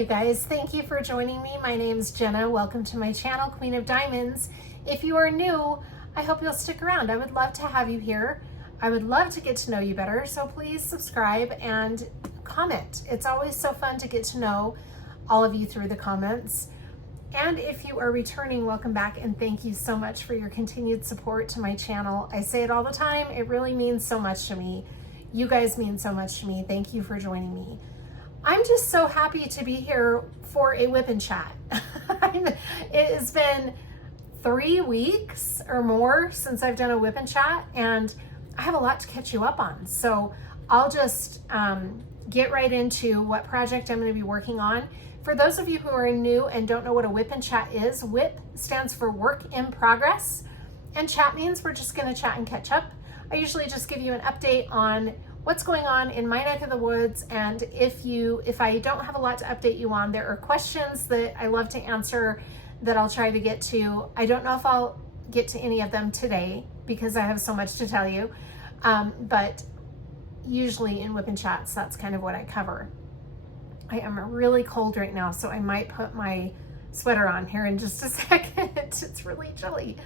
you guys, thank you for joining me. My name's Jenna. Welcome to my channel, Queen of Diamonds. If you are new, I hope you'll stick around. I would love to have you here. I would love to get to know you better, so please subscribe and comment. It's always so fun to get to know all of you through the comments. And if you are returning, welcome back, and thank you so much for your continued support to my channel. I say it all the time, it really means so much to me. You guys mean so much to me. Thank you for joining me. I'm just so happy to be here for a WIP and chat. It has been 3 weeks or more since I've done a WIP and chat, and I have a lot to catch you up on. So I'll just get right into what project I'm going to be working on. For those of you who are new and don't know what a WIP and chat is, WIP stands for Work in Progress, and chat means we're just going to chat and catch up. I usually just give you an update on what's going on in my neck of the woods, and if I don't have a lot to update you on, there are questions that I love to answer that I'll try to get to. I don't know if I'll get to any of them today because I have so much to tell you, but usually in WIP and chats, that's kind of what I cover. I am really cold right now, so I might put my sweater on here in just a second. It's really chilly.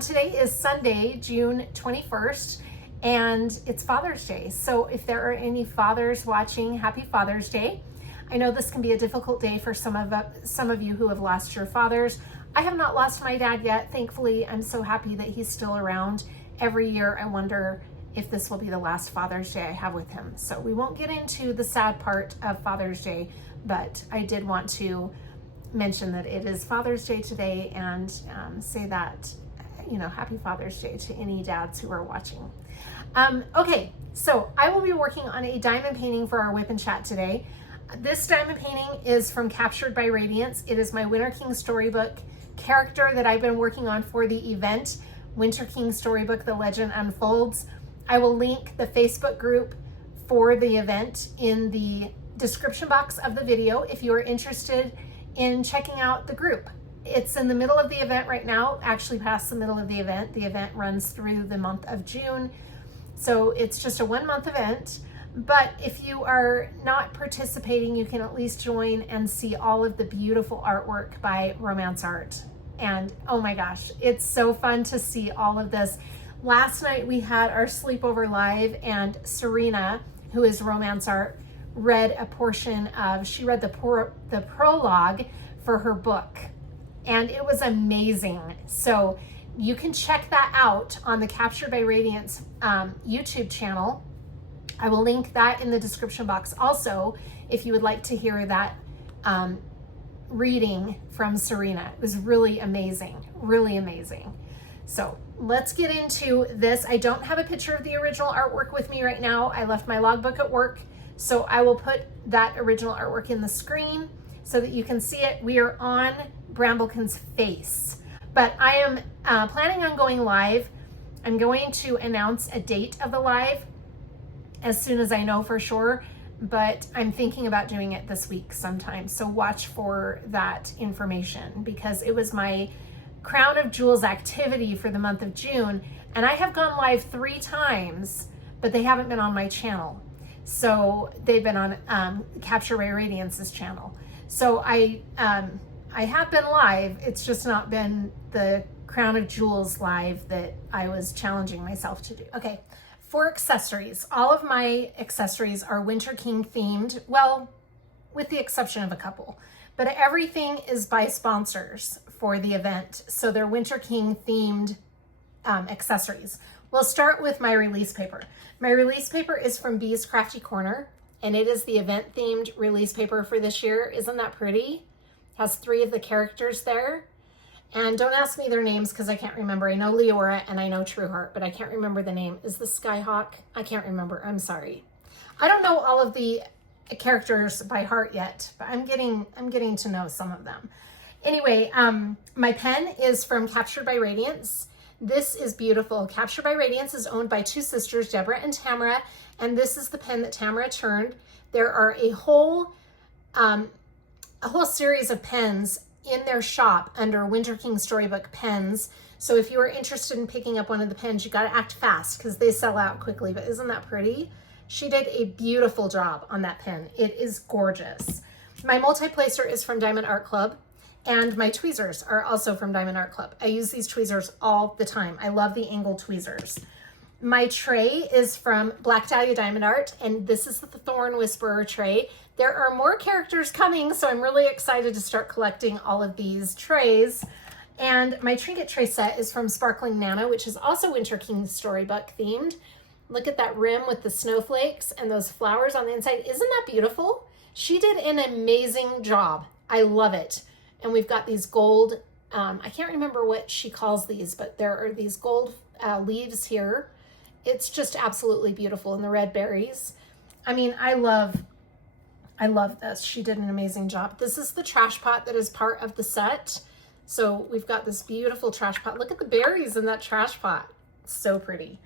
Today is Sunday, June 21st, and it's Father's Day. So if there are any fathers watching, happy Father's Day. I know this can be a difficult day for some of you who have lost your fathers. I have not lost my dad yet. Thankfully, I'm so happy that he's still around. Every year I wonder if this will be the last Father's Day I have with him. So we won't get into the sad part of Father's Day, but I did want to mention that it is Father's Day today, and say that, you know, happy Father's Day to any dads who are watching. Okay, so I will be working on a diamond painting for our WIP and chat today. This diamond painting is from Captured by Radiance. It is my Winter King Storybook character that I've been working on for the event, Winter King Storybook, The Legend Unfolds. I will link the Facebook group for the event in the description box of the video if you are interested in checking out the group. It's in the middle of the event right now, actually past the middle of the event. The event runs through the month of June. So it's just a 1-month event, but if you are not participating, you can at least join and see all of the beautiful artwork by Romance Art. And oh my gosh, it's so fun to see all of this. Last night we had our sleepover live, and Serena, who is Romance Art, read a portion of, she read the prologue for her book, and it was amazing. So you can check that out on the Captured by Radiance YouTube channel. I will link that in the description box also if you would like to hear that reading from Serena. It was really amazing, really amazing. So let's get into this. I don't have a picture of the original artwork with me right now. I left my logbook at work, so I will put that original artwork in the screen so that you can see it. We are on Bramblekin's face, but I am planning on going live. I'm going to announce a date of the live as soon as I know for sure, but I'm thinking about doing it this week sometime. So watch for that information, because it was my Crown of Jewels activity for the month of June, and I have gone live 3 times, but they haven't been on my channel. So they've been on Capture by Radiance's channel. So I have been live. It's just not been the Crown of Jewels live that I was challenging myself to do. Okay, for accessories, all of my accessories are Winter King themed, well, with the exception of a couple, but everything is by sponsors for the event. So they're Winter King themed accessories. We'll start with my release paper. My release paper is from Bee's Crafty Corner, and it is the event themed release paper for this year. Isn't that pretty? Has 3 of the characters there. And don't ask me their names because I can't remember. I know Leora and I know Trueheart, but I can't remember the name. Is this Skyhawk? I can't remember. I'm sorry. I don't know all of the characters by heart yet, but I'm getting to know some of them. Anyway, my pen is from Captured by Radiance. This is beautiful. Captured by Radiance is owned by 2 sisters, Deborah and Tamara, and this is the pen that Tamara turned. There are a whole series of pens in their shop under Winter King Storybook pens. So if you are interested in picking up one of the pens, you got to act fast because they sell out quickly. But isn't that pretty? She did a beautiful job on that pen. It is gorgeous. My multi-placer is from Diamond Art Club, and my tweezers are also from Diamond Art Club. I use these tweezers all the time. I love the angled tweezers. My tray is from Black Dahlia Diamond Art, and this is the Thorn Whisperer tray. There are more characters coming, so I'm really excited to start collecting all of these trays. And my trinket tray set is from Sparkling Nana, which is also Winter King Storybook themed. Look at that rim with the snowflakes and those flowers on the inside. Isn't that beautiful? She did an amazing job. I love it. And we've got these gold, I can't remember what she calls these, but there are these gold leaves here. It's just absolutely beautiful. And the red berries. I mean, I love this. She did an amazing job. This is the trash pot that is part of the set. So we've got this beautiful trash pot. Look at the berries in that trash pot. It's so pretty.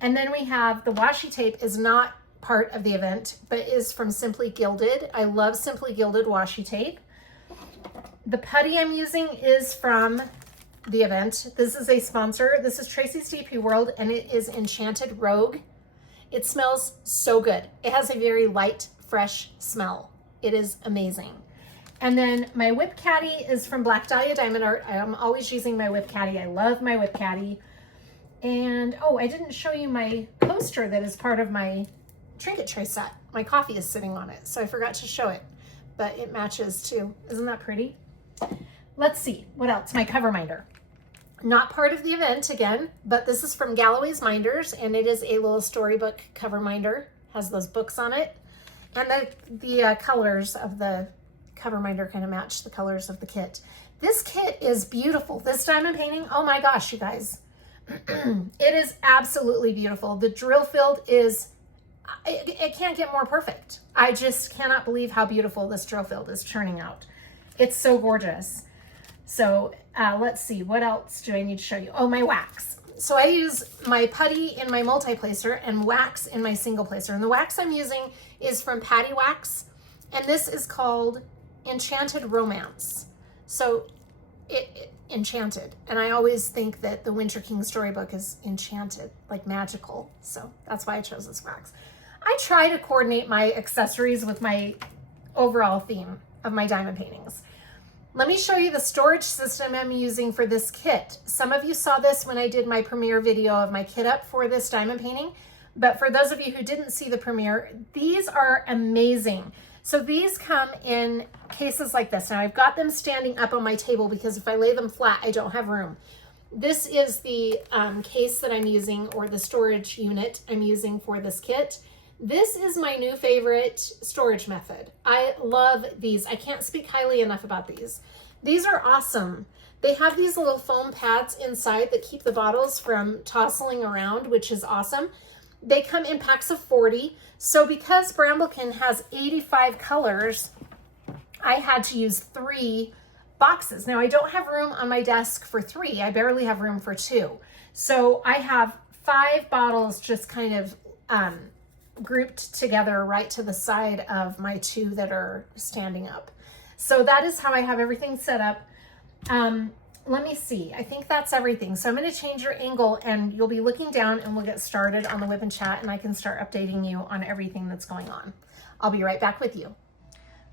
And then we have the washi tape is not part of the event, but is from Simply Gilded. I love Simply Gilded washi tape. The putty I'm using is from the event. This is a sponsor. This is Tracy's DP World, and it is Enchanted Rogue. It smells so good. It has a very light, fresh smell. It is amazing. And then my WIP caddy is from Black Dahlia Diamond Art. I'm always using my WIP caddy. I love my WIP caddy. And oh, I didn't show you my coaster that is part of my trinket tray set. My coffee is sitting on it, so I forgot to show it, but it matches too. Isn't that pretty? Let's see, what else? My cover minder. Not part of the event again, but this is from Galloways Minders, and it is a little storybook cover minder. Has those books on it. And the colors of the cover minder kind of match the colors of the kit. This kit is beautiful. This diamond painting, oh my gosh, you guys. It is absolutely beautiful. The drill field is, it can't get more perfect. I just cannot believe how beautiful this drill field is turning out. It's so gorgeous. So let's see, what else do I need to show you? Oh, my wax. So I use my putty in my multi-placer and wax in my single placer. And the wax I'm using is from Patty Wax. And this is called Enchanted Romance. So enchanted. And I always think that the Winter King Storybook is enchanted, like magical. So that's why I chose this wax. I try to coordinate my accessories with my overall theme of my diamond paintings. Let me show you the storage system I'm using for this kit. Some of you saw this when I did my premiere video of my kit up for this diamond painting, but for those of you who didn't see the premiere, these are amazing. So these come in cases like this. Now I've got them standing up on my table because if I lay them flat, I don't have room. This is the case that I'm using, or the storage unit I'm using for this kit. This is my new favorite storage method. I love these. I can't speak highly enough about these. These are awesome. They have these little foam pads inside that keep the bottles from tossing around, which is awesome. They come in packs of 40. So because Bramblekin has 85 colors, I had to use 3 boxes. Now I don't have room on my desk for 3. I barely have room for 2. So I have 5 bottles just kind of grouped together right to the side of my 2 that are standing up. So that is how I have everything set up. Let me see. I think that's everything. So I'm going to change your angle and you'll be looking down and we'll get started on the WIP and chat and I can start updating you on everything that's going on. I'll be right back with you.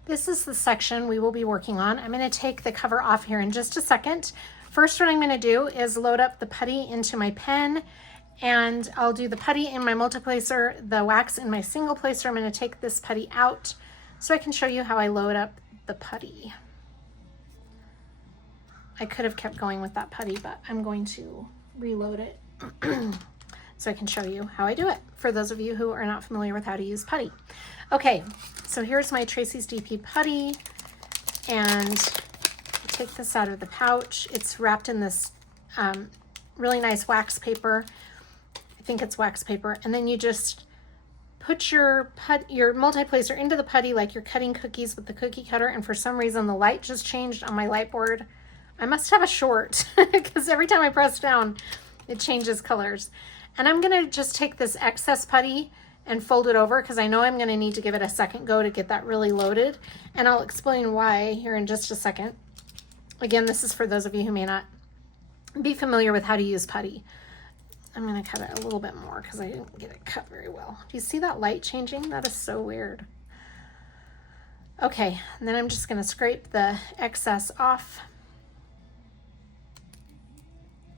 This is the section we will be working on. I'm going to take the cover off here in just a second. First, what I'm going to do is load up the putty into my pen, and I'll do the putty in my multi-placer, the wax in my single placer. I'm going to take this putty out so I can show you how I load up the putty. I could have kept going with that putty, but I'm going to reload it so I can show you how I do it for those of you who are not familiar with how to use putty. Okay, so here's my Tracy's DP putty, and I take this out of the pouch. It's wrapped in this really nice wax paper. I think it's wax paper. And then you just put your multi-placer into the putty like you're cutting cookies with the cookie cutter, and for some reason the light just changed on my light board. I must have a short because every time I press down, it changes colors. And I'm gonna just take this excess putty and fold it over because I know I'm gonna need to give it a second go to get that really loaded. And I'll explain why here in just a second. Again, this is for those of you who may not be familiar with how to use putty. I'm gonna cut it a little bit more because I didn't get it cut very well. Do you see that light changing? That is so weird. Okay, and then I'm just going to scrape the excess off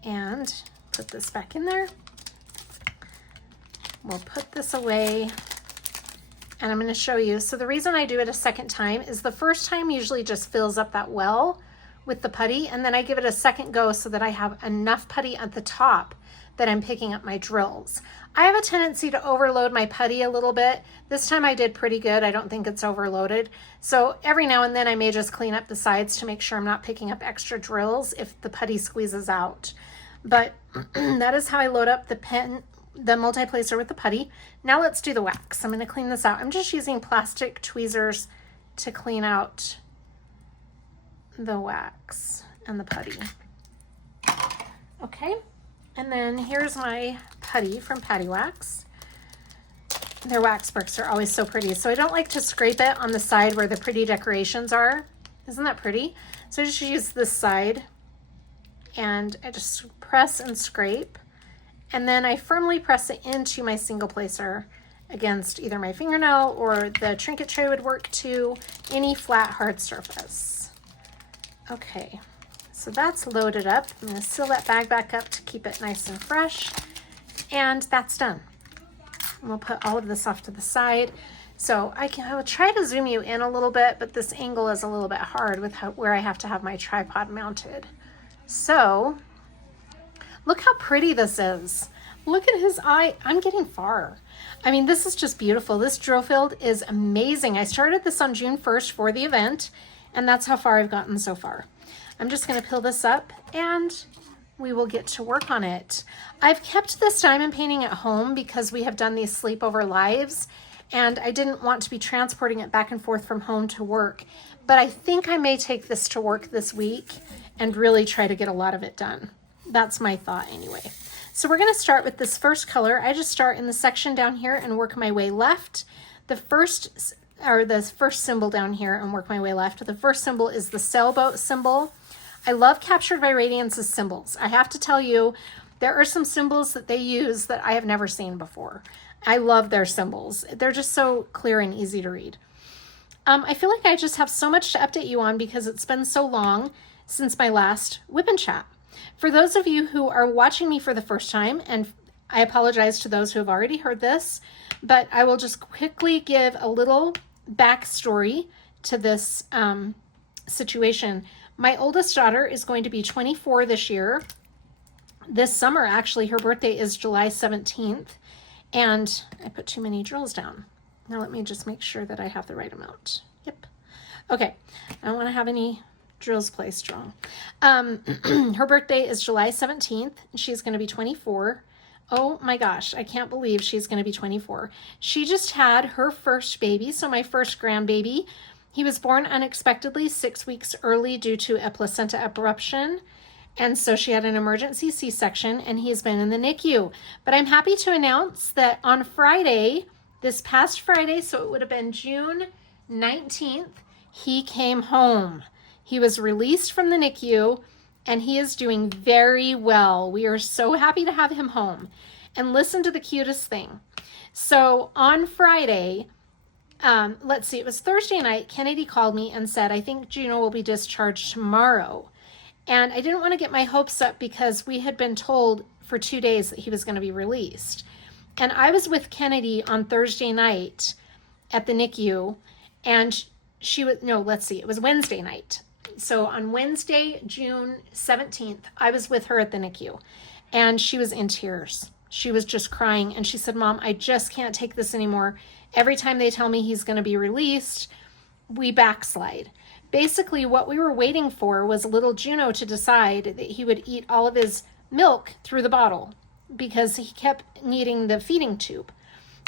and put this back in there. We'll put this away, and I'm going to show you. So the reason I do it a second time is the first time usually just fills up that well with the putty, and then I give it a second go so that I have enough putty at the top that I'm picking up my drills. I have a tendency to overload my putty a little bit. This time I did pretty good. I don't think it's overloaded. So every now and then I may just clean up the sides to make sure I'm not picking up extra drills if the putty squeezes out. But that is how I load up the multi-placer with the putty. Now let's do the wax. I'm going to clean this out. I'm just using plastic tweezers to clean out the wax and the putty. Okay. And then here's my putty from Patty Wax. Their wax bricks are always so pretty. So I don't like to scrape it on the side where the pretty decorations are. Isn't that pretty? So I just use this side and I just press and scrape. And then I firmly press it into my single placer against either my fingernail or the trinket tray would work to, any flat hard surface. Okay. So that's loaded up. I'm going to seal that bag back up to keep it nice and fresh. And that's done. And we'll put all of this off to the side. So I will try to zoom you in a little bit, but this angle is a little bit hard with where I have to have my tripod mounted. So look how pretty this is. Look at his eye. I'm getting far. I mean, this is just beautiful. This drill field is amazing. I started this on June 1st for the event, and that's how far I've gotten so far. I'm just going to peel this up and we will get to work on it. I've kept this diamond painting at home because we have done these sleepover lives and I didn't want to be transporting it back and forth from home to work. But I think I may take this to work this week and really try to get a lot of it done. That's my thought anyway. So we're going to start with this first color. I just start in the section down here and work my way left. The first symbol down here and work my way left. The first symbol is the sailboat symbol. I love Captured by Radiance's symbols. I have to tell you, there are some symbols that they use that I have never seen before. I love their symbols. They're just so clear and easy to read. I feel like I just have so much to update you on because it's been so long since my last WIP and Chat. For those of you who are watching me for the first time, and I apologize to those who have already heard this, but I will just quickly give a little backstory to this situation. My oldest daughter is going to be 24 this year. This summer, actually, her birthday is July 17th. And I put too many drills down. Now let me just make sure that I have the right amount. Yep. Okay. I don't want to have any drills placed wrong. Her birthday is July 17th. And she's going to be 24. Oh my gosh. I can't believe she's going to be 24. She just had her first baby. So my first grandbaby. He was born unexpectedly 6 weeks early due to a placenta abruption. And so she had an emergency C-section and he's been in the NICU. But I'm happy to announce that on Friday, this past Friday, so it would have been June 19th, he came home. He was released from the NICU and he is doing very well. We are so happy to have him home. And listen to the cutest thing. So on Friday, let's see, it was Thursday night, Kennedy called me and said, I think Juno will be discharged tomorrow. And I didn't want to get my hopes up because we had been told for 2 days that he was going to be released. And I was with Kennedy on Thursday night at the NICU and it was Wednesday night. So on Wednesday, June 17th, I was with her at the NICU and she was in tears. She was just crying and she said, Mom, I just can't take this anymore. Every time they tell me he's going to be released, we backslide. Basically, what we were waiting for was little Juno to decide that he would eat all of his milk through the bottle because he kept needing the feeding tube.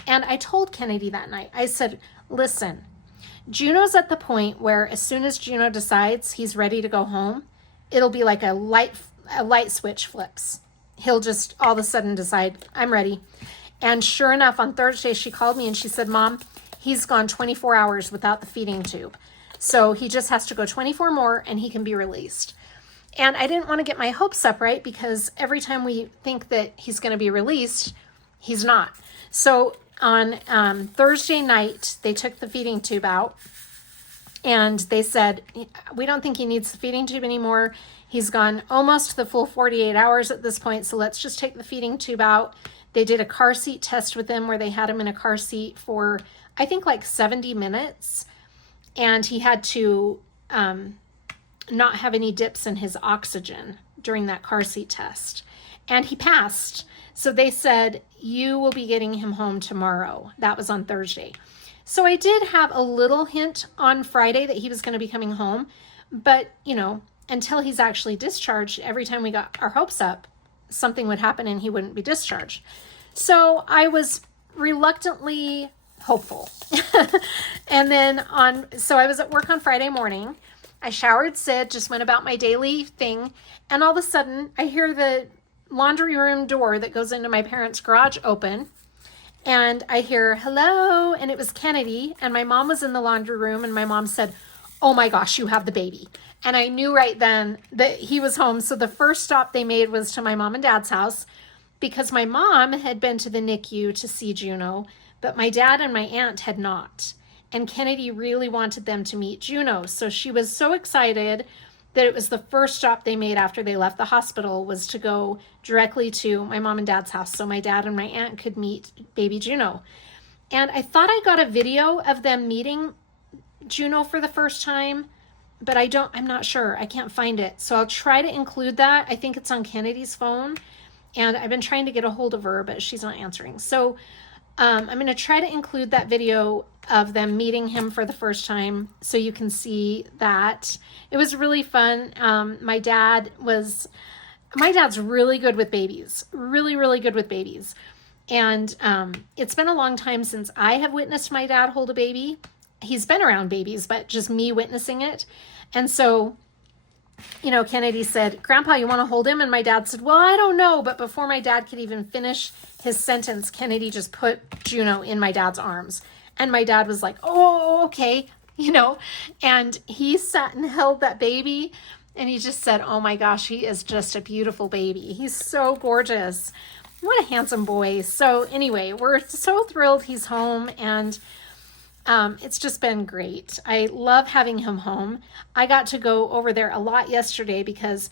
And I told Kennedy that night, I said, listen, Juno's at the point where as soon as Juno decides he's ready to go home, it'll be like a light switch flips. He'll just all of a sudden decide, I'm ready. And sure enough, on Thursday, she called me and she said, Mom, he's gone 24 hours without the feeding tube. So he just has to go 24 more and he can be released. And I didn't want to get my hopes up, right? Because every time we think that he's going to be released, he's not. So on Thursday night, they took the feeding tube out And they said, we don't think he needs the feeding tube anymore. He's gone almost the full 48 hours at this point, so let's just take the feeding tube out. They did a car seat test with him where they had him in a car seat for, I think, like 70 minutes. And he had to not have any dips in his oxygen during that car seat test. And he passed. So they said, you will be getting him home tomorrow. That was on Thursday. So I did have a little hint on Friday that he was going to be coming home. But, you know, until he's actually discharged, every time we got our hopes up, something would happen and he wouldn't be discharged. So I was reluctantly hopeful. And then so I was at work on Friday morning. I showered Sid, just went about my daily thing. And all of a sudden I hear the laundry room door that goes into my parents' garage open. And I hear, hello. And it was Kennedy. And my mom was in the laundry room. And my mom said, oh my gosh, you have the baby. And I knew right then that he was home. So the first stop they made was to my mom and dad's house, because my mom had been to the NICU to see Juno, but my dad and my aunt had not. And Kennedy really wanted them to meet Juno. So she was so excited that it was the first stop they made after they left the hospital, was to go directly to my mom and dad's house so my dad and my aunt could meet baby Juno. And I thought I got a video of them meeting Juno for the first time, but I'm not sure. I can't find it. So I'll try to include that. I think it's on Kennedy's phone. And I've been trying to get a hold of her, but she's not answering. So I'm going to try to include that video of them meeting him for the first time so you can see that. It was really fun. My dad's really good with babies, really, really good with babies. And it's been a long time since I have witnessed my dad hold a baby. He's been around babies, but just me witnessing it. And so, you know, Kennedy said, Grandpa, you want to hold him? And my dad said, well, I don't know. But before my dad could even finish his sentence, Kennedy just put Juno in my dad's arms. And my dad was like, oh, okay, you know. And he sat and held that baby. And he just said, oh my gosh, he is just a beautiful baby. He's so gorgeous. What a handsome boy. So anyway, we're so thrilled he's home. And it's just been great. I love having him home. I got to go over there a lot yesterday because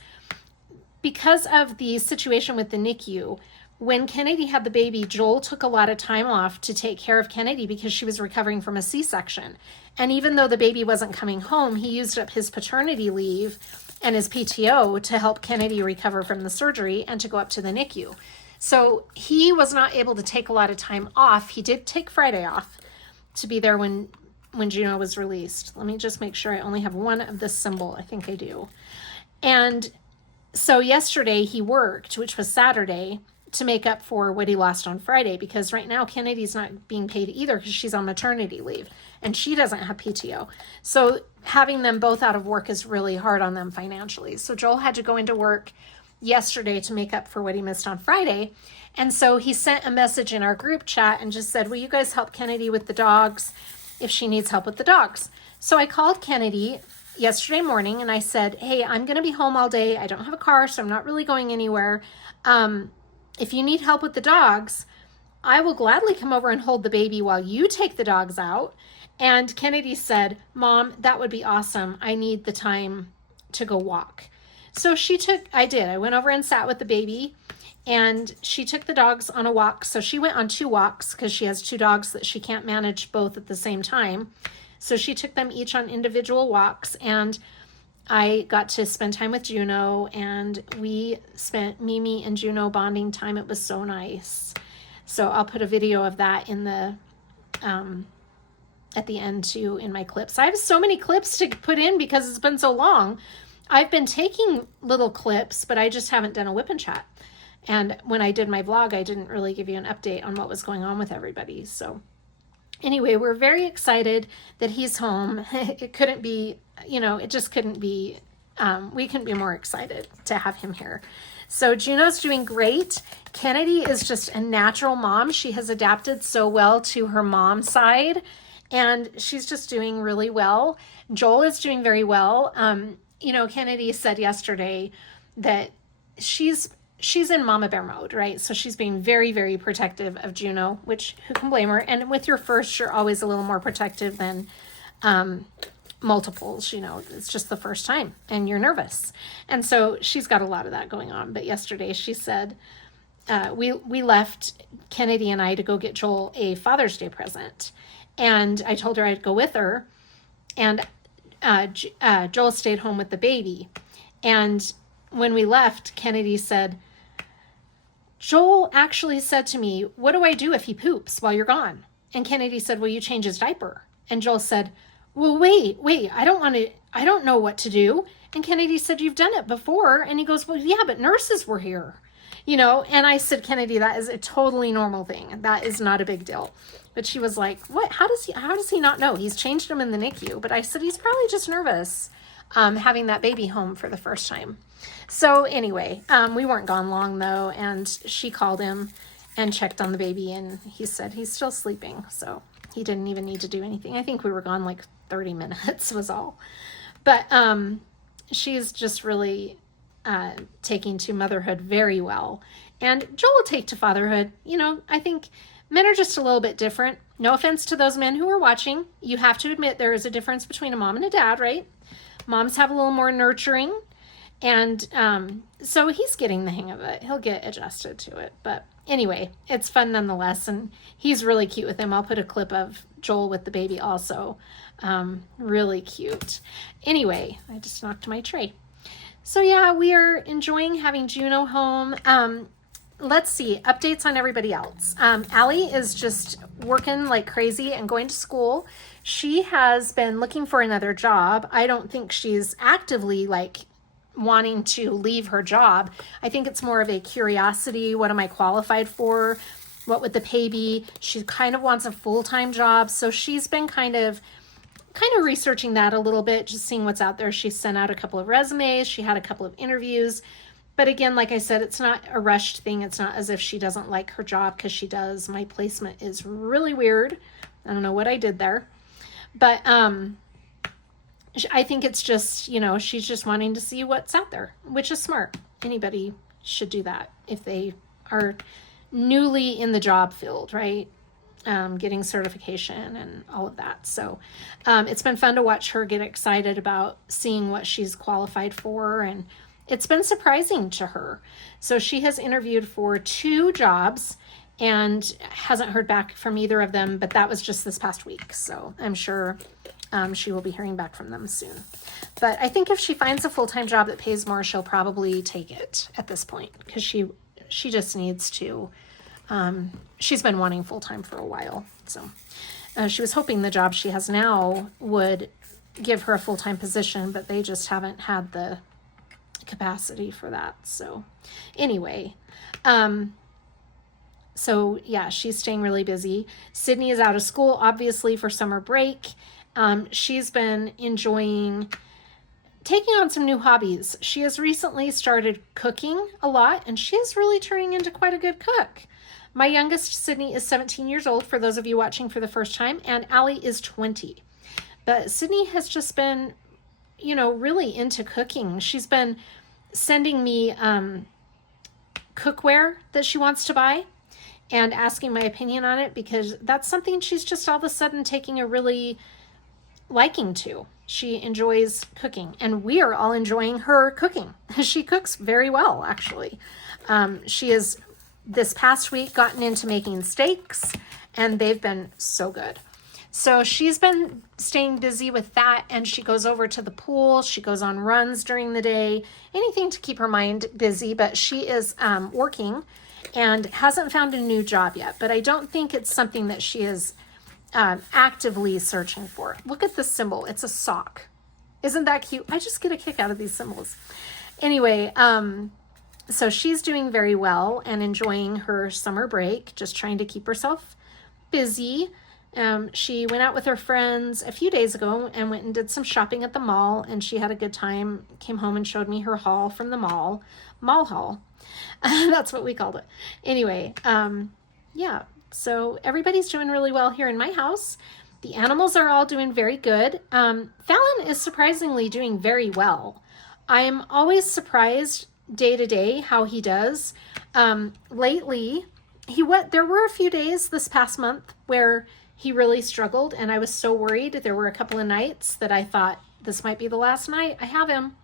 of the situation with the NICU. When Kennedy had the baby, Joel took a lot of time off to take care of Kennedy because she was recovering from a C-section. And even though the baby wasn't coming home, he used up his paternity leave and his PTO to help Kennedy recover from the surgery and to go up to the NICU. So he was not able to take a lot of time off. He did take Friday off to be there when Juno was released. Let me just make sure I only have one of this symbol. I think I do. And so yesterday he worked, which was Saturday, to make up for what he lost on Friday, because right now Kennedy's not being paid either because she's on maternity leave and she doesn't have PTO. So having them both out of work is really hard on them financially. So Joel had to go into work yesterday to make up for what he missed on Friday. And so he sent a message in our group chat and just said, will you guys help Kennedy with the dogs if she needs help with the dogs? So I called Kennedy yesterday morning and I said, hey, I'm going to be home all day. I don't have a car, so I'm not really going anywhere. If you need help with the dogs, I will gladly come over and hold the baby while you take the dogs out. And Kennedy said, Mom, that would be awesome. I need the time to go walk. So I did. I went over and sat with the baby and she took the dogs on a walk. So she went on 2 walks because she has 2 dogs that she can't manage both at the same time. So she took them each on individual walks, and I got to spend time with Juno, and we spent Mimi and Juno bonding time. It was so nice. So I'll put a video of that in the at the end too in my clips. I have so many clips to put in because it's been so long. I've been taking little clips, but I just haven't done a WIP and chat. And when I did my vlog, I didn't really give you an update on what was going on with everybody. So anyway, we're very excited that he's home. It couldn't be, it just couldn't be, we couldn't be more excited to have him here. So Juno's doing great. Kennedy is just a natural mom. She has adapted so well to her mom side, and she's just doing really well. Joel is doing very well. Kennedy said yesterday that she's in mama bear mode, right? So she's being very, very protective of Juno, which who can blame her? And with your first, you're always a little more protective than multiples, it's just the first time and you're nervous. And so she's got a lot of that going on. But yesterday she said, we left, Kennedy and I, to go get Joel a Father's Day present. And I told her I'd go with her. And Joel stayed home with the baby. And when we left, Kennedy said, Joel actually said to me, what do I do if he poops while you're gone? And Kennedy said, well, you change his diaper. And Joel said, well, wait, I don't know what to do. And Kennedy said, you've done it before. And he goes, well, yeah, but nurses were here, and I said, Kennedy, that is a totally normal thing. That is not a big deal. But she was like, what, how does he not know? He's changed him in the NICU. But I said, he's probably just nervous, having that baby home for the first time. So anyway, we weren't gone long though. And she called him and checked on the baby, and he said he's still sleeping. So he didn't even need to do anything. I think we were gone like 30 minutes was all. But she's just really taking to motherhood very well. And Joel will take to fatherhood. I think men are just a little bit different. No offense to those men who are watching. You have to admit there is a difference between a mom and a dad, right? Moms have a little more nurturing. And so he's getting the hang of it. He'll get adjusted to it. But anyway, it's fun nonetheless. And he's really cute with him. I'll put a clip of Joel with the baby also. Really cute. Anyway, I just knocked my tray. So yeah, we are enjoying having Juno home. Let's see, updates on everybody else. Allie is just working like crazy and going to school. She has been looking for another job. I don't think she's actively wanting to leave her job. I think it's more of a curiosity. What am I qualified for? What would the pay be? She kind of wants a full-time job. So she's been kind of researching that a little bit, just seeing what's out there. She sent out a couple of resumes. She had a couple of interviews. But again, like I said, it's not a rushed thing. It's not as if she doesn't like her job, because she does. My placement is really weird. I don't know what I did there. But I think it's just, she's just wanting to see what's out there, which is smart. Anybody should do that if they are newly in the job field, right? Getting certification and all of that. So it's been fun to watch her get excited about seeing what she's qualified for, and it's been surprising to her. So she has interviewed for 2 jobs and hasn't heard back from either of them, but that was just this past week. So I'm sure she will be hearing back from them soon. But I think if she finds a full-time job that pays more, she'll probably take it at this point, because she just needs to. She's been wanting full-time for a while. So she was hoping the job she has now would give her a full-time position, but they just haven't had the capacity for that. So anyway, so yeah, she's staying really busy. Sydney is out of school, obviously, for summer break. She's been enjoying taking on some new hobbies. She has recently started cooking a lot, and she is really turning into quite a good cook. My youngest, Sydney, is 17 years old, for those of you watching for the first time, and Allie is 20. But Sydney has just been, really into cooking. She's been sending me cookware that she wants to buy and asking my opinion on it, because that's something she's just all of a sudden taking a really liking to. She enjoys cooking, and we are all enjoying her cooking. She cooks very well, actually. She has, this past week, gotten into making steaks, and they've been so good. So she's been staying busy with that, and she goes over to the pool. She goes on runs during the day, anything to keep her mind busy, but she is working and hasn't found a new job yet. But I don't think it's something that she is actively searching for. Look at this symbol. It's a sock. Isn't that cute? I just get a kick out of these symbols. Anyway, so she's doing very well and enjoying her summer break, just trying to keep herself busy. She went out with her friends a few days ago and went and did some shopping at the mall, and she had a good time. Came home and showed me her haul from the mall haul. That's what we called it. Anyway, yeah, so everybody's doing really well here in my house. The animals are all doing very good. Fallon is surprisingly doing very well. I'm always surprised day to day how he does. Lately, there were a few days this past month where he really struggled, and I was so worried. There were a couple of nights that I thought, this might be the last night I have him.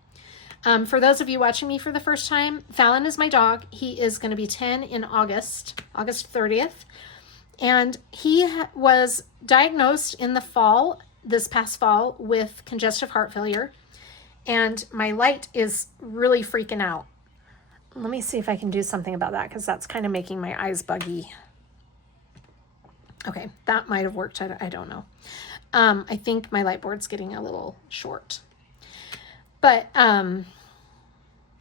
For those of you watching me for the first time, Fallon is my dog. He is going to be 10 in August 30th. And he was diagnosed in the fall, this past fall, with congestive heart failure. And my light is really freaking out. Let me see if I can do something about that, because that's kind of making my eyes buggy. Okay, that might have worked. I don't know. I think my light board's getting a little short. But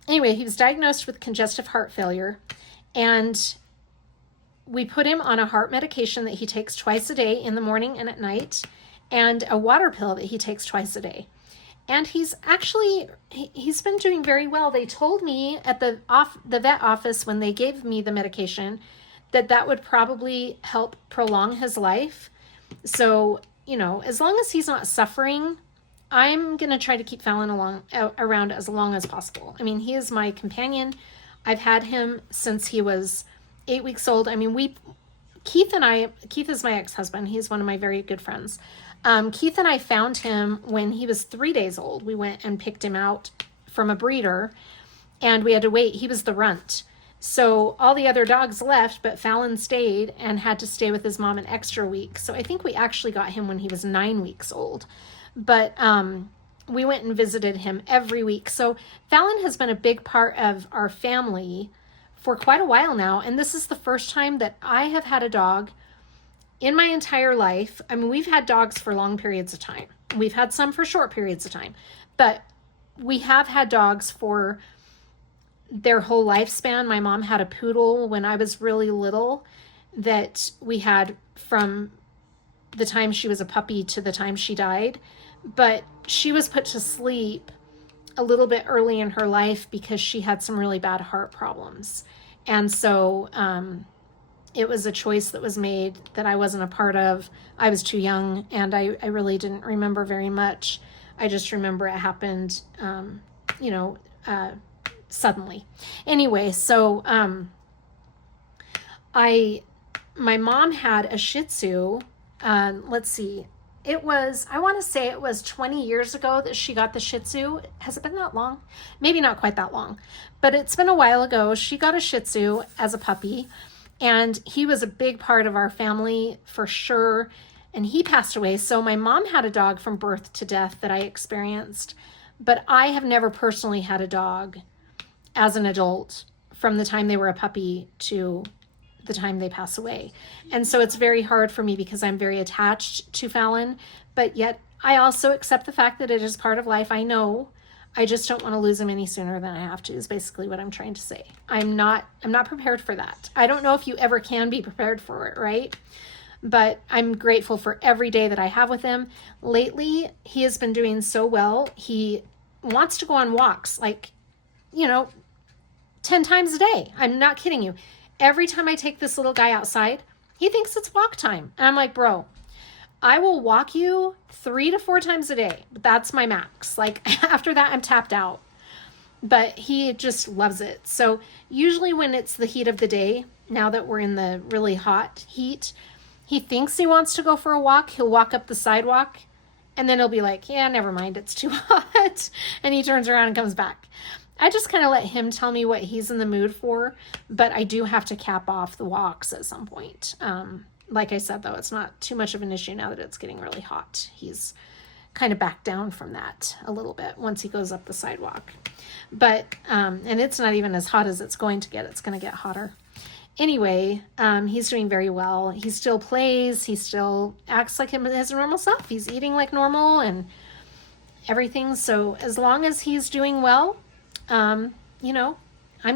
anyway, he was diagnosed with congestive heart failure, and we put him on a heart medication that he takes twice a day, in the morning and at night, and a water pill that he takes twice a day. And he's been doing very well. They told me at the vet office when they gave me the medication that would probably help prolong his life. So, you know, as long as he's not suffering, I'm going to try to keep Fallon around as long as possible. I mean, he is my companion. I've had him since he was 8 weeks old. I mean, Keith is my ex-husband. He's one of my very good friends. Keith and I found him when he was 3 days old. We went and picked him out from a breeder, and we had to wait. He was the runt. So all the other dogs left, but Fallon stayed and had to stay with his mom an extra week. So I think we actually got him when he was 9 weeks old. But we went and visited him every week. So Fallon has been a big part of our family for quite a while now. And this is the first time that I have had a dog in my entire life. I mean, we've had dogs for long periods of time. We've had some for short periods of time. But we have had dogs for their whole lifespan. My mom had a poodle when I was really little that we had from the time she was a puppy to the time she died. But she was put to sleep a little bit early in her life because she had some really bad heart problems. And so it was a choice that was made that I wasn't a part of. I was too young, and I really didn't remember very much. I just remember it happened, suddenly. Anyway, so my mom had a Shih Tzu. Let's see. I want to say it was 20 years ago that she got the Shih Tzu. Has it been that long? Maybe not quite that long, but it's been a while ago. She got a Shih Tzu as a puppy, and he was a big part of our family for sure. And he passed away. So my mom had a dog from birth to death that I experienced, but I have never personally had a dog as an adult from the time they were a puppy to the time they pass away. And so it's very hard for me because I'm very attached to Fallon, but yet I also accept the fact that it is part of life. I know. I just don't want to lose him any sooner than I have to, is basically what I'm trying to say. I'm not prepared for that. I don't know if you ever can be prepared for it, right? But I'm grateful for every day that I have with him. Lately, he has been doing so well. He wants to go on walks, 10 times a day. I'm not kidding you. Every time I take this little guy outside, he thinks it's walk time. And I'm like, bro, I will walk you 3 to 4 times a day. That's my max. After that, I'm tapped out. But he just loves it. So usually when it's the heat of the day, now that we're in the really hot heat, he thinks he wants to go for a walk. He'll walk up the sidewalk, and then he'll be like, yeah, never mind, it's too hot. And he turns around and comes back. I just kind of let him tell me what he's in the mood for, but I do have to cap off the walks at some point. Like I said, though, it's not too much of an issue now that it's getting really hot. He's kind of backed down from that a little bit once he goes up the sidewalk. But, and it's not even as hot as it's going to get. It's going to get hotter. Anyway, he's doing very well. He still plays. He still acts like his normal self. He's eating like normal and everything. So as long as he's doing well, I'm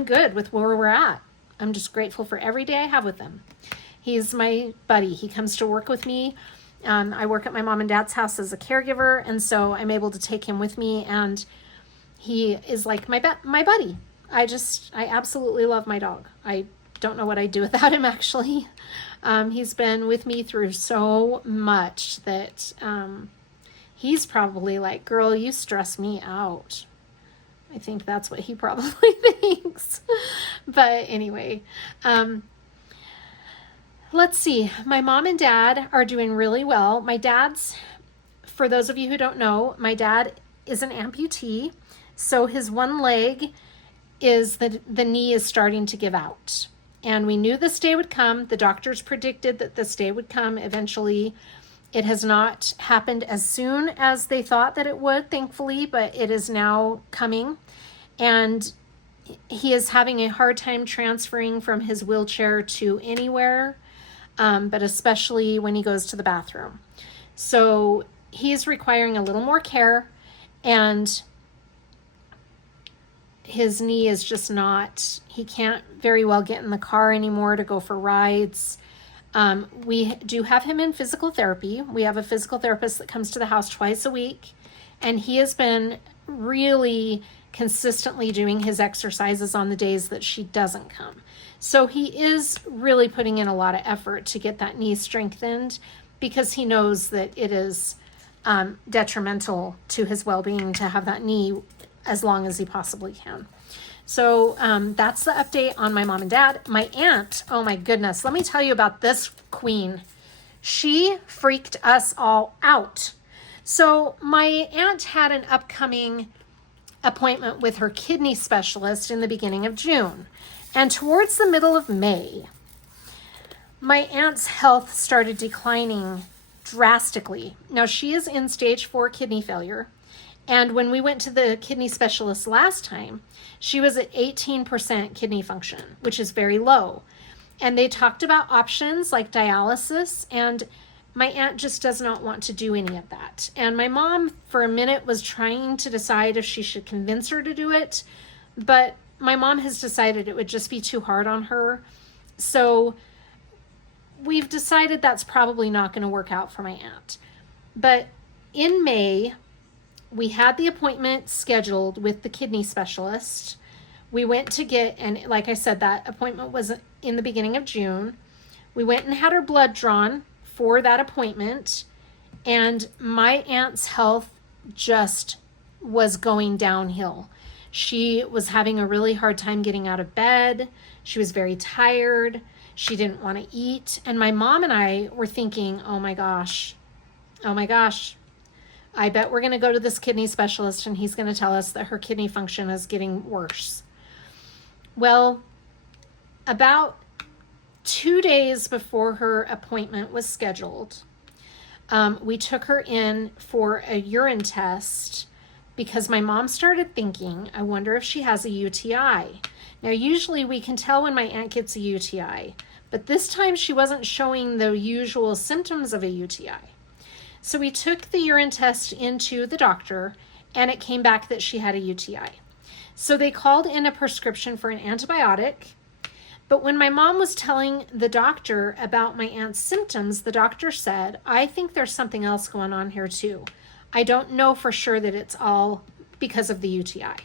good with where we're at. I'm just grateful for every day I have with him. He's my buddy. He comes to work with me. I work at my mom and dad's house as a caregiver, and so I'm able to take him with me, and he is like my buddy. I absolutely love my dog. I don't know what I'd do without him, actually. He's been with me through so much that he's probably like, girl, you stress me out. I think that's what he probably thinks. But anyway, Let's see. My mom and dad are doing really well. My dad's, for those of you who don't know, my dad is an amputee. So his one leg is the knee is starting to give out. And we knew this day would come. The doctors predicted that this day would come eventually. It has not happened as soon as they thought that it would, thankfully, but it is now coming. And he is having a hard time transferring from his wheelchair to anywhere, but especially when he goes to the bathroom. So he's requiring a little more care, and his knee is just not, he can't very well get in the car anymore to go for rides. We do have him in physical therapy. We have a physical therapist that comes to the house twice a week, and he has been really consistently doing his exercises on the days that she doesn't come. So he is really putting in a lot of effort to get that knee strengthened, because he knows that it is detrimental to his well-being to have that knee as long as he possibly can. So that's the update on my mom and dad. My aunt, oh my goodness, let me tell you about this queen. She freaked us all out. So my aunt had an upcoming appointment with her kidney specialist in the beginning of June. And towards the middle of May, my aunt's health started declining drastically. Now, she is in stage 4 kidney failure. And when we went to the kidney specialist last time, she was at 18% kidney function, which is very low. And they talked about options like dialysis, and my aunt just does not want to do any of that. And my mom, for a minute, was trying to decide if she should convince her to do it, but my mom has decided it would just be too hard on her. So we've decided that's probably not going to work out for my aunt. But in May, we had the appointment scheduled with the kidney specialist. We went to get, and like I said, that appointment was in the beginning of June. We went and had her blood drawn for that appointment, and my aunt's health just was going downhill. She was having a really hard time getting out of bed. She was very tired. She didn't want to eat. And my mom and I were thinking, oh my gosh, I bet we're going to go to this kidney specialist and he's going to tell us that her kidney function is getting worse. Well, about 2 days before her appointment was scheduled, we took her in for a urine test because my mom started thinking, I wonder if she has a UTI. Now, usually we can tell when my aunt gets a UTI, but this time she wasn't showing the usual symptoms of a UTI. So we took the urine test into the doctor, and it came back that she had a UTI. So they called in a prescription for an antibiotic. But when my mom was telling the doctor about my aunt's symptoms, the doctor said, I think there's something else going on here too. I don't know for sure that it's all because of the UTI.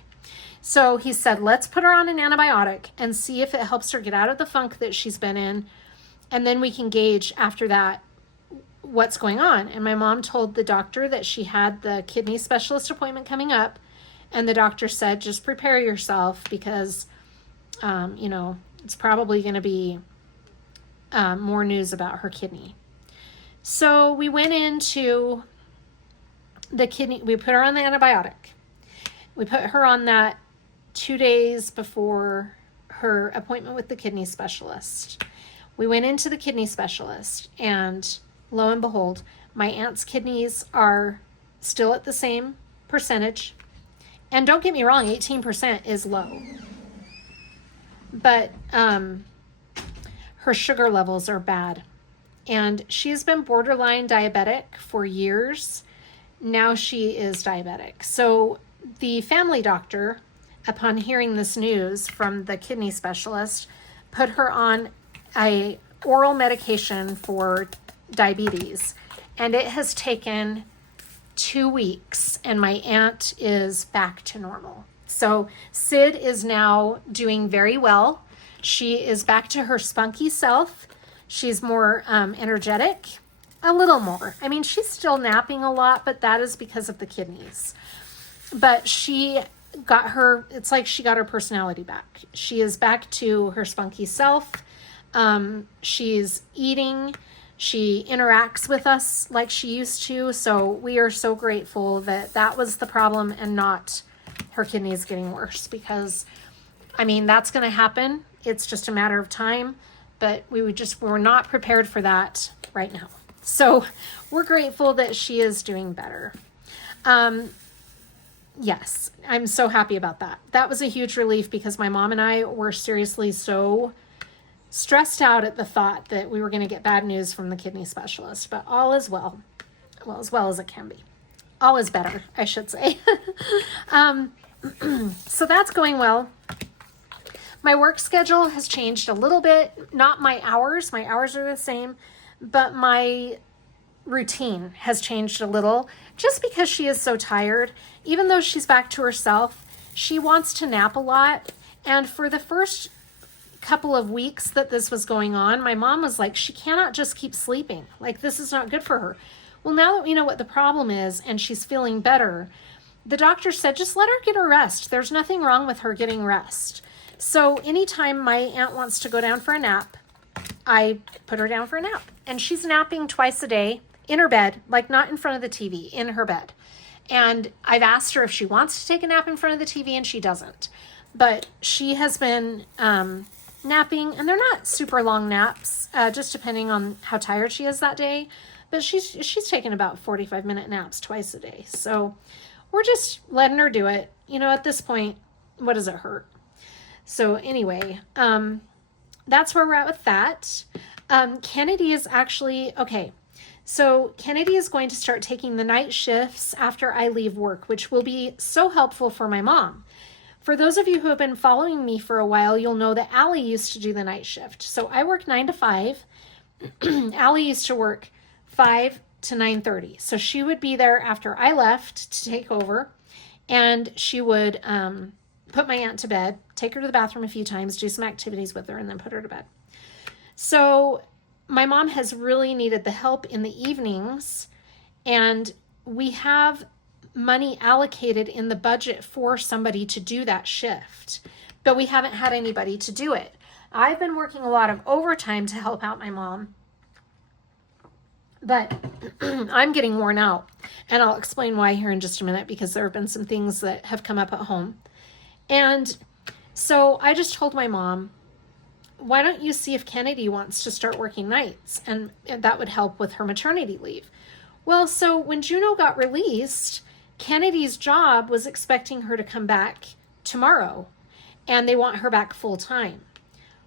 So he said, let's put her on an antibiotic and see if it helps her get out of the funk that she's been in. And then we can gauge after that what's going on. And my mom told the doctor that she had the kidney specialist appointment coming up. And the doctor said, just prepare yourself because, it's probably going to be more news about her kidney. So we went into the kidney. We put her on the antibiotic. We put her on that 2 days before her appointment with the kidney specialist. We went into the kidney specialist, and lo and behold, my aunt's kidneys are still at the same percentage. And don't get me wrong, 18% is low. But her sugar levels are bad. And she's been borderline diabetic for years. Now she is diabetic. So the family doctor, upon hearing this news from the kidney specialist, put her on a oral medication for diabetes. And it has taken 2 weeks, and my aunt is back to normal. So Sid is now doing very well. She is back to her spunky self. She's more energetic, a little more. I mean, she's still napping a lot, but that is because of the kidneys. But she got her, it's like she got her personality back. She is back to her spunky self. She's eating. She interacts with us like she used to. So we are so grateful that that was the problem and not her kidneys getting worse, because I mean, that's going to happen. It's just a matter of time, but we're not prepared for that right now. So we're grateful that she is doing better. Yes, I'm so happy about that. That was a huge relief, because my mom and I were seriously so stressed out at the thought that we were going to get bad news from the kidney specialist, but all is well. Well, as well as it can be. All is better, I should say. So that's going well. My work schedule has changed a little bit. Not my hours. My hours are the same, but my routine has changed a little, just because she is so tired. Even though she's back to herself, she wants to nap a lot. And for the first couple of weeks that this was going on, my mom was like, she cannot just keep sleeping. Like, this is not good for her. Well, now that we know what the problem is and she's feeling better, the doctor said, just let her get her rest. There's nothing wrong with her getting rest. So anytime my aunt wants to go down for a nap, I put her down for a nap. And she's napping twice a day in her bed, like not in front of the TV, in her bed. And I've asked her if she wants to take a nap in front of the TV, and she doesn't. But she has been napping, and they're not super long naps, just depending on how tired she is that day. But she's taken about 45-minute naps twice a day. So we're just letting her do it. You know, at this point, what does it hurt? So anyway, that's where we're at with that. Kennedy is actually, okay. So Kennedy is going to start taking the night shifts after I leave work, which will be so helpful for my mom. For those of you who have been following me for a while, you'll know that Allie used to do the night shift. So I work 9 to 5. Allie used to work 5 to 9:30. So she would be there after I left to take over, and she would put my aunt to bed, take her to the bathroom a few times, do some activities with her, and then put her to bed. So my mom has really needed the help in the evenings, and we have money allocated in the budget for somebody to do that shift, but we haven't had anybody to do it. I've been working a lot of overtime to help out my mom, but I'm getting worn out, and I'll explain why here in just a minute, because there have been some things that have come up at home. And so I just told my mom, why don't you see if Kennedy wants to start working nights, and that would help with her maternity leave. Well, so when Juno got released, Kennedy's job was expecting her to come back tomorrow, and they want her back full time.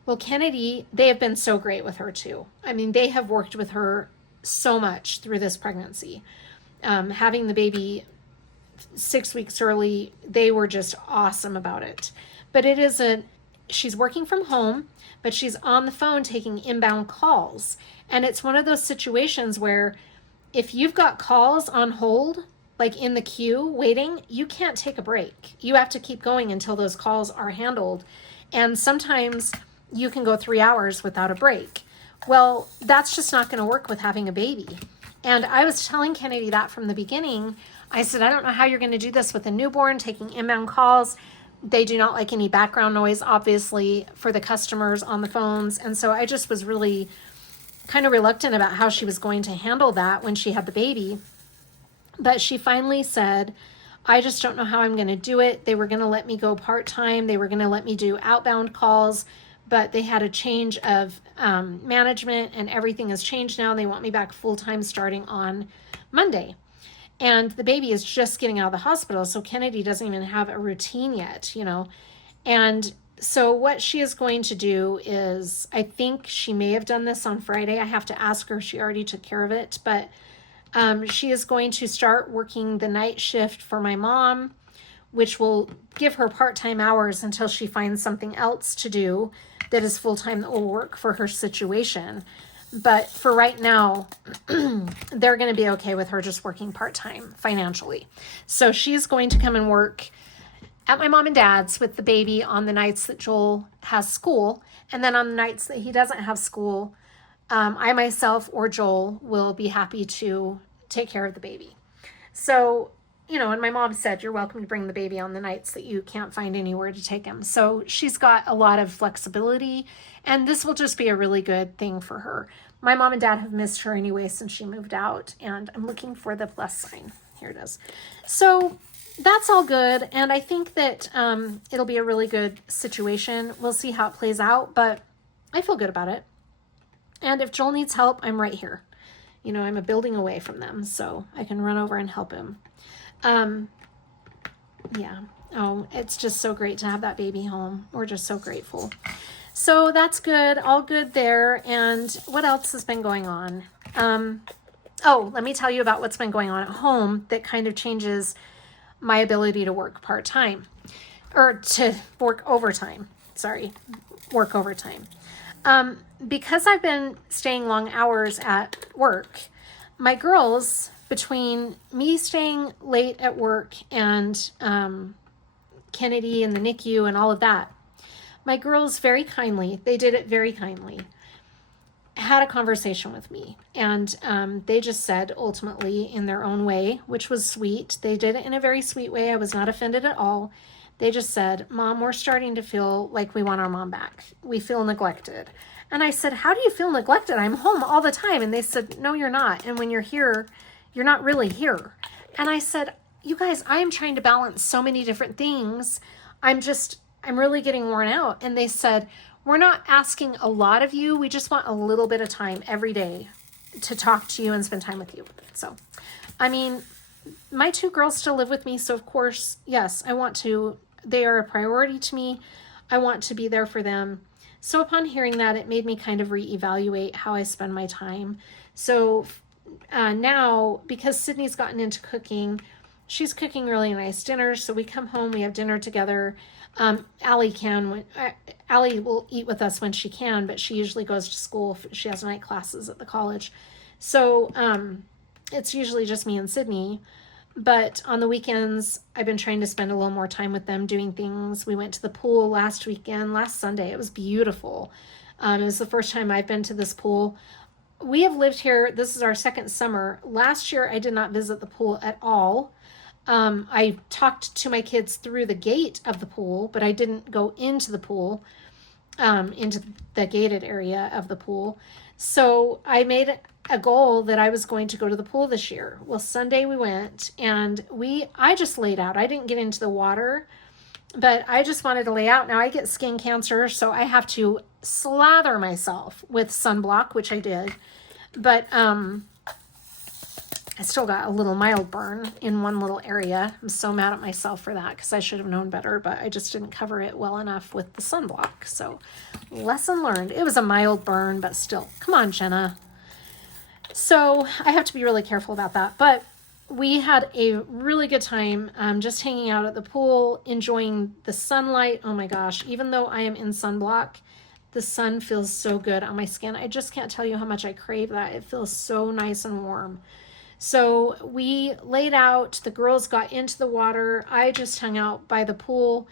Well, Kennedy, they have been so great with her too. I mean, they have worked with her so much through this pregnancy. Having the baby 6 weeks early, they were just awesome about it. But she's working from home, but she's on the phone taking inbound calls. And it's one of those situations where if you've got calls on hold, like in the queue waiting, you can't take a break. You have to keep going until those calls are handled. And sometimes you can go 3 hours without a break. Well, that's just not going to work with having a baby. And I was telling Kennedy that from the beginning. I said, I don't know how you're going to do this with a newborn, taking inbound calls. They do not like any background noise, obviously, for the customers on the phones. And so I just was really kind of reluctant about how she was going to handle that when she had the baby. But she finally said, I just don't know how I'm going to do it. They were going to let me go part-time. They were going to let me do outbound calls, but they had a change of management, and everything has changed now. They want me back full-time starting on Monday. And the baby is just getting out of the hospital, so Kennedy doesn't even have a routine yet, you know. And so what she is going to do is, I think she may have done this on Friday. I have to ask her. She already took care of it. But she is going to start working the night shift for my mom, which will give her part-time hours until she finds something else to do that is full-time that will work for her situation. But for right now, they're going to be okay with her just working part-time financially. So she's going to come and work at my mom and dad's with the baby on the nights that Joel has school. And then on the nights that he doesn't have school, I myself or Joel will be happy to take care of the baby. So you know, and my mom said, you're welcome to bring the baby on the nights that you can't find anywhere to take him. So she's got a lot of flexibility, and this will just be a really good thing for her. My mom and dad have missed her anyway since she moved out, and I'm looking for the plus sign. Here it is. So that's all good, and I think that it'll be a really good situation. We'll see how it plays out, but I feel good about it. And if Joel needs help, I'm right here. You know, I'm a building away from them, so I can run over and help him. Yeah. Oh, it's just so great to have that baby home. We're just so grateful. So that's good. All good there. And what else has been going on? Oh, let me tell you about what's been going on at home that kind of changes my ability to work part-time, or to work overtime. Sorry, work overtime. Because I've been staying long hours at work, my girls, between me staying late at work and Kennedy and the NICU and all of that, my girls very kindly, they did it very kindly, had a conversation with me. And they just said, ultimately, in their own way, which was sweet, they did it in a very sweet way. I was not offended at all. They just said, Mom, we're starting to feel like we want our mom back. We feel neglected. And I said, how do you feel neglected? I'm home all the time. And they said, no, you're not. And when you're here, you're not really here. And I said, you guys, I am trying to balance so many different things. I'm really getting worn out. And they said, we're not asking a lot of you. We just want a little bit of time every day to talk to you and spend time with you. So, I mean, my two girls still live with me. So of course, yes, they are a priority to me. I want to be there for them. So upon hearing that, it made me kind of reevaluate how I spend my time. So now, because Sydney's gotten into cooking, she's cooking really nice dinners. So we come home, we have dinner together. Allie will eat with us when she can, but she usually goes to school. She has night classes at the college. So it's usually just me and Sydney. But on the weekends, I've been trying to spend a little more time with them doing things. We went to the pool last Sunday. It was beautiful. It was the first time I've been to this pool. We have lived here. This is our second summer. Last year, I did not visit the pool at all. I talked to my kids through the gate of the pool, but I didn't go into the pool, into the gated area of the pool. So I made a goal that I was going to go to the pool this year. Well, Sunday we went, and I just laid out. I didn't get into the water, but I just wanted to lay out. Now I get skin cancer, so I have to slather myself with sunblock, which I did. But I still got a little mild burn in one little area. I'm so mad at myself for that because I should have known better, but I just didn't cover it well enough with the sunblock. So lesson learned. It was a mild burn, but still. Come on, Jenna. So I have to be really careful about that. But we had a really good time just hanging out at the pool, enjoying the sunlight. Oh my gosh, even though I am in sunblock, the sun feels so good on my skin. I just can't tell you how much I crave that. It feels so nice and warm. So we laid out, the girls got into the water. I just hung out by the pool,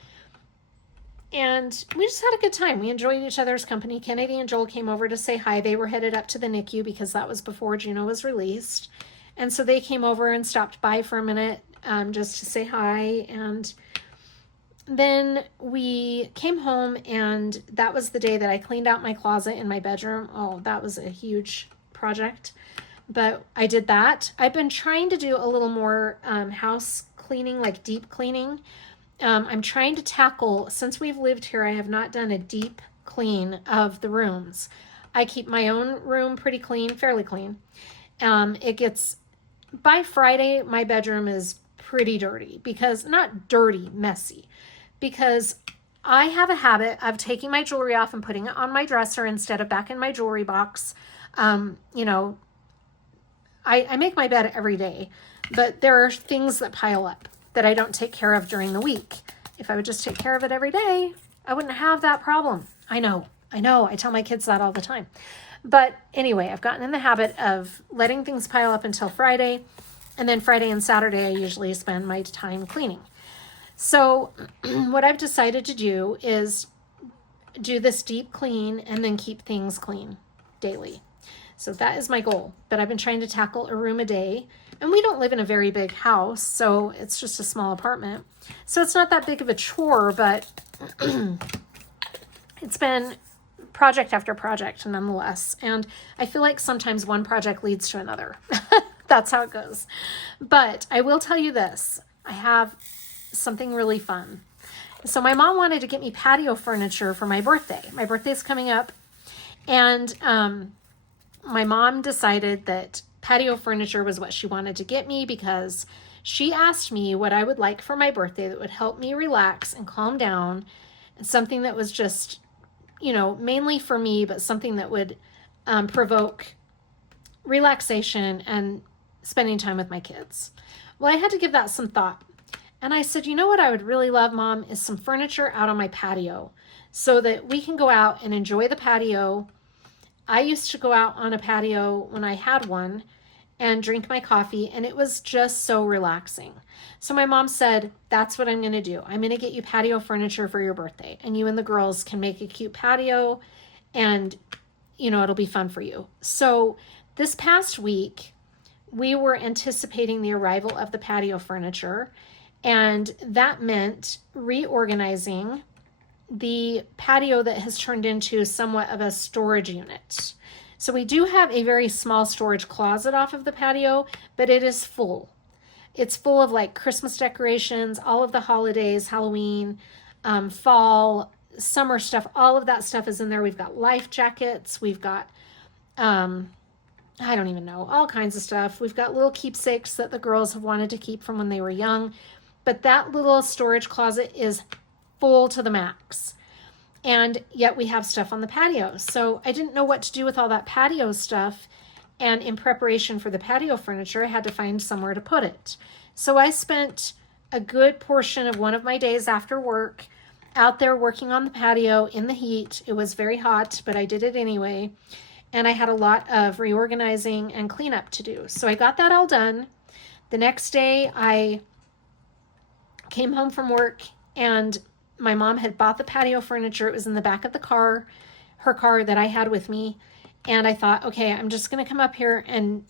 and we just had a good time. We enjoyed each other's company. Kennedy and Joel came over to say hi. They were headed up to the NICU because that was before Juno was released. And so they came over and stopped by for a minute just to say hi. And then we came home, and that was the day that I cleaned out my closet in my bedroom. Oh, that was a huge project. But I did that. I've been trying to do a little more house cleaning, like deep cleaning. I'm trying to tackle, since we've lived here, I have not done a deep clean of the rooms. I keep my own room pretty clean, fairly clean. By Friday, my bedroom is pretty dirty, because, not dirty, messy, because I have a habit of taking my jewelry off and putting it on my dresser instead of back in my jewelry box. I make my bed every day, but there are things that pile up that I don't take care of during the week. If I would just take care of it every day, I wouldn't have that problem. I know. I tell my kids that all the time. But anyway, I've gotten in the habit of letting things pile up until Friday, and then Friday and Saturday I usually spend my time cleaning. So what I've decided to do is do this deep clean and then keep things clean daily. So that is my goal. But I've been trying to tackle a room a day. And we don't live in a very big house, so it's just a small apartment. So it's not that big of a chore, but it's been project after project nonetheless. And I feel like sometimes one project leads to another. That's how it goes. But I will tell you this, I have something really fun. So my mom wanted to get me patio furniture for my birthday. My birthday's coming up. And my mom decided that patio furniture was what she wanted to get me because she asked me what I would like for my birthday that would help me relax and calm down. And something that was just, you know, mainly for me, but something that would provoke relaxation and spending time with my kids. Well, I had to give that some thought. And I said, you know what I would really love, Mom, is some furniture out on my patio so that we can go out and enjoy the patio. I used to go out on a patio when I had one and drink my coffee, and it was just so relaxing. So my mom said, that's what I'm going to do. I'm going to get you patio furniture for your birthday, and you and the girls can make a cute patio, and, you know, it'll be fun for you. So this past week, we were anticipating the arrival of the patio furniture, and that meant reorganizing the patio that has turned into somewhat of a storage unit. So we do have a very small storage closet off of the patio, but it is full. It's full of like Christmas decorations, all of the holidays, Halloween, fall, summer stuff, all of that stuff is in there. We've got life jackets. We've got, I don't even know, all kinds of stuff. We've got little keepsakes that the girls have wanted to keep from when they were young. But that little storage closet is full to the max. And yet we have stuff on the patio. So I didn't know what to do with all that patio stuff. And in preparation for the patio furniture, I had to find somewhere to put it. So I spent a good portion of one of my days after work out there working on the patio in the heat. It was very hot, but I did it anyway. And I had a lot of reorganizing and cleanup to do. So I got that all done. The next day, I came home from work and my mom had bought the patio furniture. It was in the back of the car, her car that I had with me. And I thought, okay, I'm just going to come up here and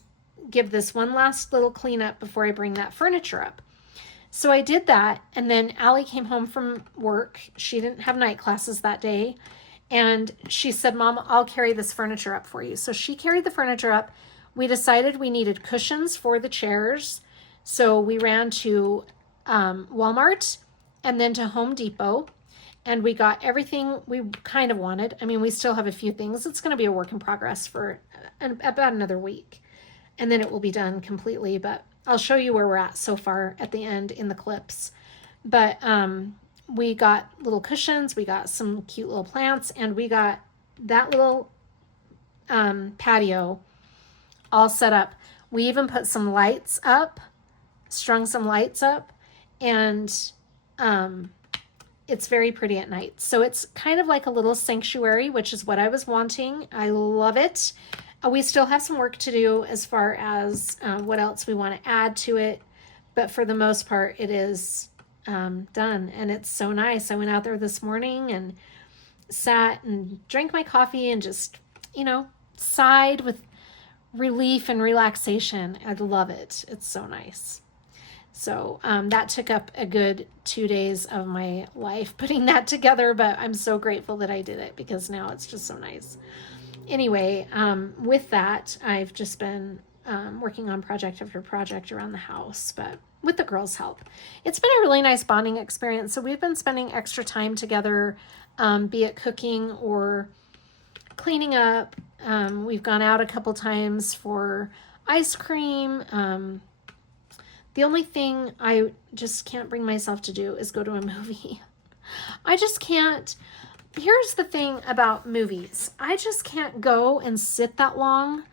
give this one last little cleanup before I bring that furniture up. So I did that. And then Allie came home from work. She didn't have night classes that day. And she said, Mom, I'll carry this furniture up for you. So she carried the furniture up. We decided we needed cushions for the chairs. So we ran to Walmart and then to Home Depot, and we got everything we kind of wanted. I mean, we still have a few things. It's going to be a work in progress for about another week, and then it will be done completely, but I'll show you where we're at so far at the end in the clips. But we got little cushions, we got some cute little plants, and we got that little patio all set up. We even put some lights up, strung some lights up, and it's very pretty at night. So it's kind of like a little sanctuary, which is what I was wanting. I love it. We still have some work to do as far as what else we want to add to it. But for the most part, it is done. And it's so nice. I went out there this morning and sat and drank my coffee and just, you know, sighed with relief and relaxation. I love it. It's so nice. So that took up a good 2 days of my life putting that together, but I'm so grateful that I did it because now it's just so nice. Anyway, with that, I've just been working on project after project around the house, but with the girls' help. It's been a really nice bonding experience. So we've been spending extra time together, be it cooking or cleaning up. We've gone out a couple times for ice cream. The only thing I just can't bring myself to do is go to a movie. I just can't. Here's the thing about movies. I just can't go and sit that long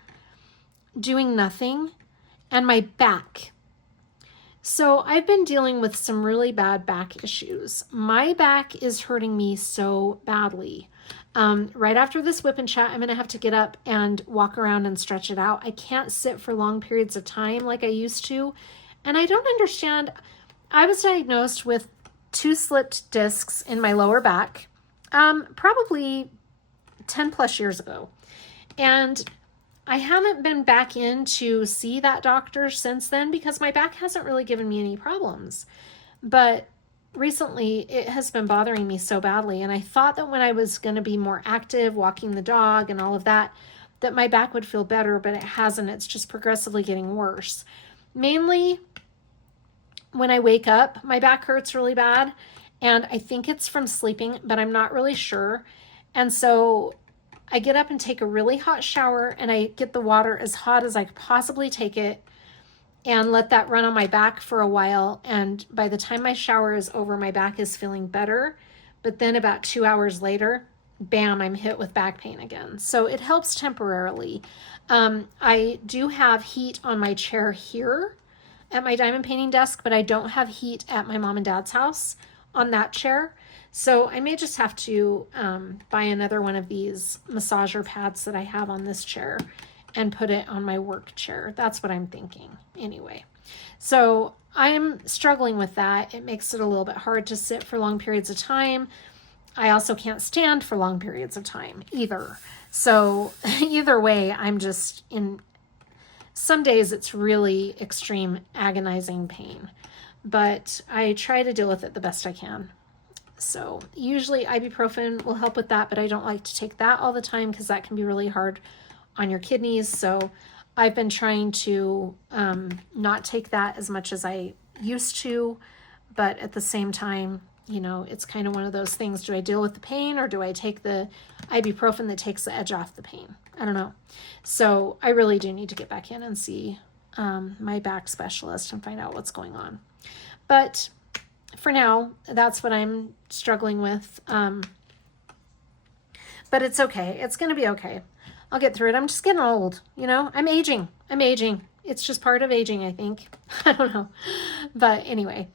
doing nothing, and my back. So I've been dealing with some really bad back issues. My back is hurting me so badly. Right after this WIP and chat, I'm going to have to get up and walk around and stretch it out. I can't sit for long periods of time like I used to. And I don't understand. I was diagnosed with 2 slipped discs in my lower back, probably 10 plus years ago. And I haven't been back in to see that doctor since then because my back hasn't really given me any problems. But recently it has been bothering me so badly. And I thought that when I was going to be more active, walking the dog and all of that, that my back would feel better, but it hasn't. It's just progressively getting worse. Mainly when I wake up, my back hurts really bad. And I think it's from sleeping, but I'm not really sure. And so I get up and take a really hot shower, and I get the water as hot as I could possibly take it and let that run on my back for a while. And by the time my shower is over, my back is feeling better. But then about 2 hours later, bam, I'm hit with back pain again. So it helps temporarily. I do have heat on my chair here at my diamond painting desk, but I don't have heat at my mom and dad's house on that chair. So I may just have to buy another one of these massager pads that I have on this chair and put it on my work chair. That's what I'm thinking anyway. So I'm struggling with that. It makes it a little bit hard to sit for long periods of time. I also can't stand for long periods of time either. So either way, I'm just in, some days it's really extreme agonizing pain, but I try to deal with it the best I can. So usually ibuprofen will help with that, but I don't like to take that all the time because that can be really hard on your kidneys. So I've been trying to not take that as much as I used to, but at the same time, you know, it's kind of one of those things. Do I deal with the pain or do I take the ibuprofen that takes the edge off the pain? I don't know. So I really do need to get back in and see my back specialist and find out what's going on. But for now, that's what I'm struggling with. But it's okay. It's going to be okay. I'll get through it. I'm just getting old, you know? I'm aging. It's just part of aging, I think. I don't know. But anyway,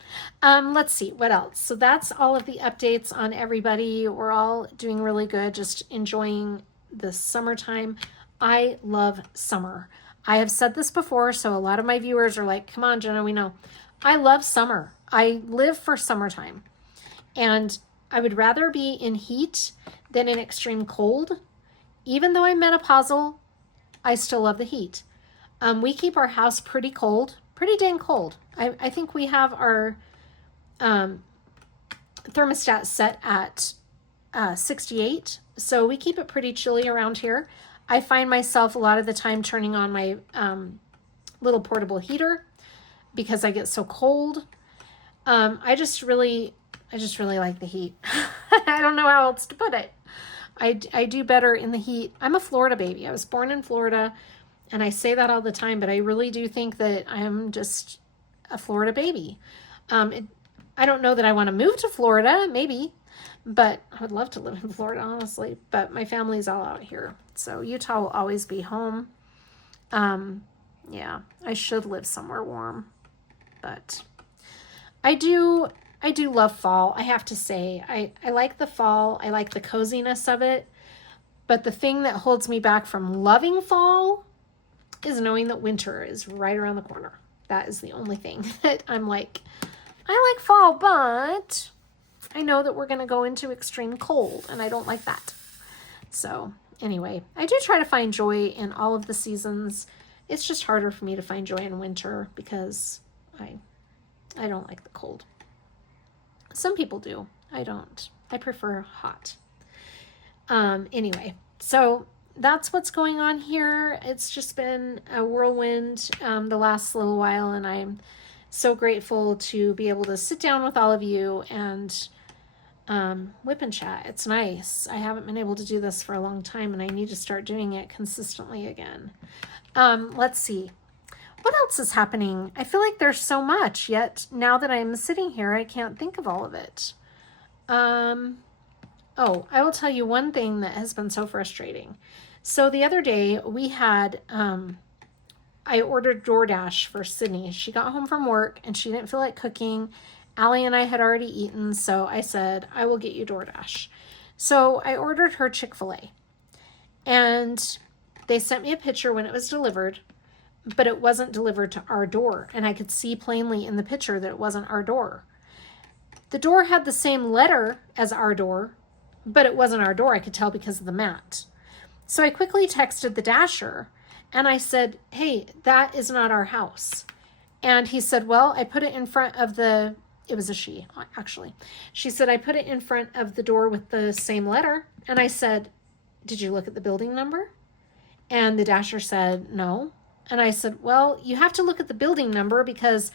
let's see what else. So that's all of the updates on everybody. We're all doing really good, just enjoying the summertime. I love summer. I have said this before, so a lot of my viewers are like, come on, Jenna, we know. I love summer. I live for summertime. And I would rather be in heat than in extreme cold. Even though I'm menopausal, I still love the heat. We keep our house pretty cold, pretty dang cold. I think we have our thermostat set at 68. So we keep it pretty chilly around here. I find myself a lot of the time turning on my little portable heater because I get so cold. I just really like the heat. I don't know how else to put it. I do better in the heat. I'm a Florida baby. I was born in Florida, and I say that all the time, but I really do think that I'm just a Florida baby. I don't know that I want to move to Florida, maybe, but I would love to live in Florida, honestly, but my family's all out here. So Utah will always be home. Yeah, I should live somewhere warm, but I do love fall. I have to say, I like the fall. I like the coziness of it. But the thing that holds me back from loving fall is knowing that winter is right around the corner. That is the only thing that I'm like, I like fall, but I know that we're going to go into extreme cold, and I don't like that. So anyway, I do try to find joy in all of the seasons. It's just harder for me to find joy in winter because I don't like the cold. Some people do. I don't. I prefer hot. Anyway, so that's what's going on here. It's just been a whirlwind the last little while, and I'm so grateful to be able to sit down with all of you and WIP and chat. It's nice. I haven't been able to do this for a long time, and I need to start doing it consistently again. Let's see. What else is happening? I feel like there's so much, yet now that I'm sitting here, I can't think of all of it. Oh, I will tell you one thing that has been so frustrating. So the other day we had, I ordered DoorDash for Sydney. She got home from work and she didn't feel like cooking. Allie and I had already eaten, so I said, I will get you DoorDash. So I ordered her Chick-fil-A, and they sent me a picture when it was delivered, but it wasn't delivered to our door. And I could see plainly in the picture that it wasn't our door. The door had the same letter as our door, but it wasn't our door. I could tell because of the mat. So I quickly texted the Dasher And I said, hey, that is not our house. And he said, well, I put it in front of it was a she, actually. She said, I put it in front of the door with the same letter. And I said, did you look at the building number? And the dasher said, no. And I said, well, you have to look at the building number because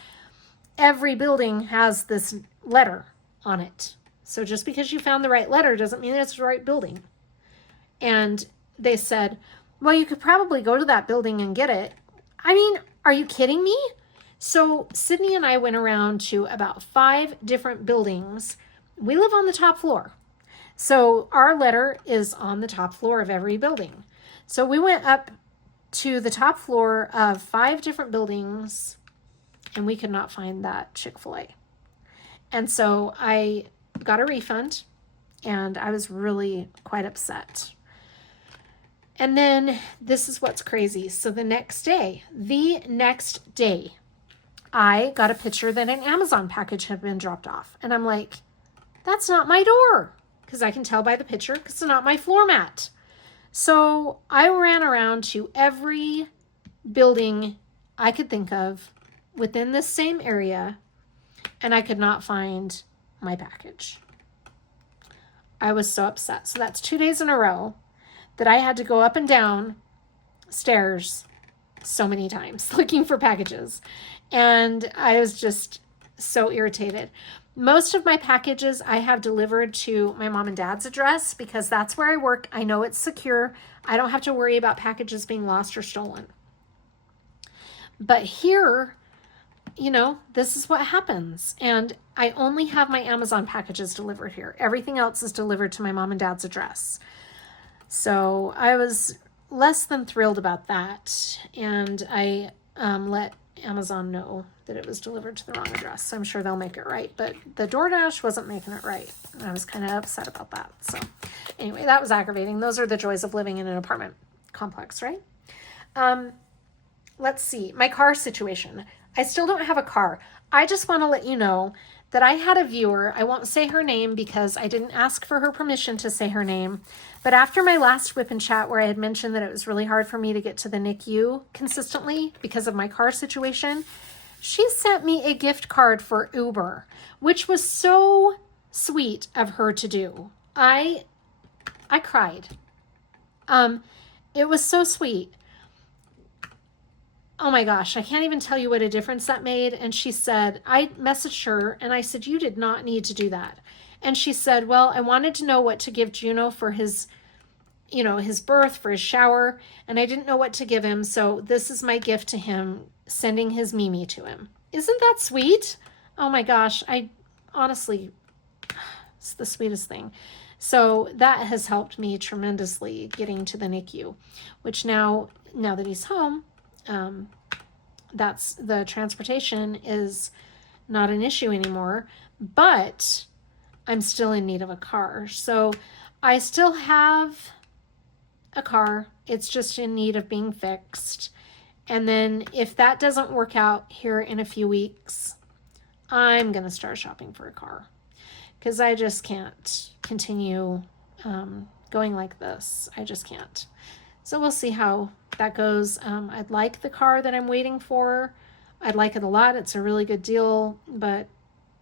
every building has this letter on it. So just because you found the right letter doesn't mean it's the right building. And they said, well, you could probably go to that building and get it. I mean, are you kidding me? So Sydney and I went around to about 5 different buildings. We live on the top floor. So our letter is on the top floor of every building. So we went up to the top floor of 5 different buildings and we could not find that Chick-fil-A. And so I got a refund and I was really quite upset. And then this is what's crazy. So the next day, I got a picture that an Amazon package had been dropped off. And I'm like, that's not my door. Because I can tell by the picture because it's not my floor mat. So I ran around to every building I could think of within this same area. And I could not find my package. I was so upset. So that's 2 days in a row that I had to go up and down stairs so many times looking for packages. And I was just so irritated. Most of my packages I have delivered to my mom and dad's address because that's where I work. I know it's secure. I don't have to worry about packages being lost or stolen. But here, you know, this is what happens. And I only have my Amazon packages delivered here. Everything else is delivered to my mom and dad's address. So I was less than thrilled about that. And I let Amazon know that it was delivered to the wrong address. So I'm sure they'll make it right. But the DoorDash wasn't making it right. And I was kind of upset about that. So anyway, that was aggravating. Those are the joys of living in an apartment complex, right? Let's see. My car situation. I still don't have a car. I just want to let you know that I had a viewer. I won't say her name because I didn't ask for her permission to say her name. But after my last WIP and chat where I had mentioned that it was really hard for me to get to the NICU consistently because of my car situation, she sent me a gift card for Uber, which was so sweet of her to do. I cried. It was so sweet. Oh my gosh, I can't even tell you what a difference that made. And she said, I messaged her and I said, you did not need to do that. And she said, well, I wanted to know what to give Juno for his, you know, his birth, for his shower. And I didn't know what to give him. So this is my gift to him, sending his Mimi to him. Isn't that sweet? Oh my gosh, I honestly, it's the sweetest thing. So that has helped me tremendously getting to the NICU, which now that he's home, that's the transportation is not an issue anymore, but I'm still in need of a car. So I still have a car. It's just in need of being fixed. And then if that doesn't work out here in a few weeks, I'm going to start shopping for a car because I just can't continue going like this. I just can't. So we'll see how that goes. I'd like the car that I'm waiting for. I'd like it a lot. It's a really good deal, but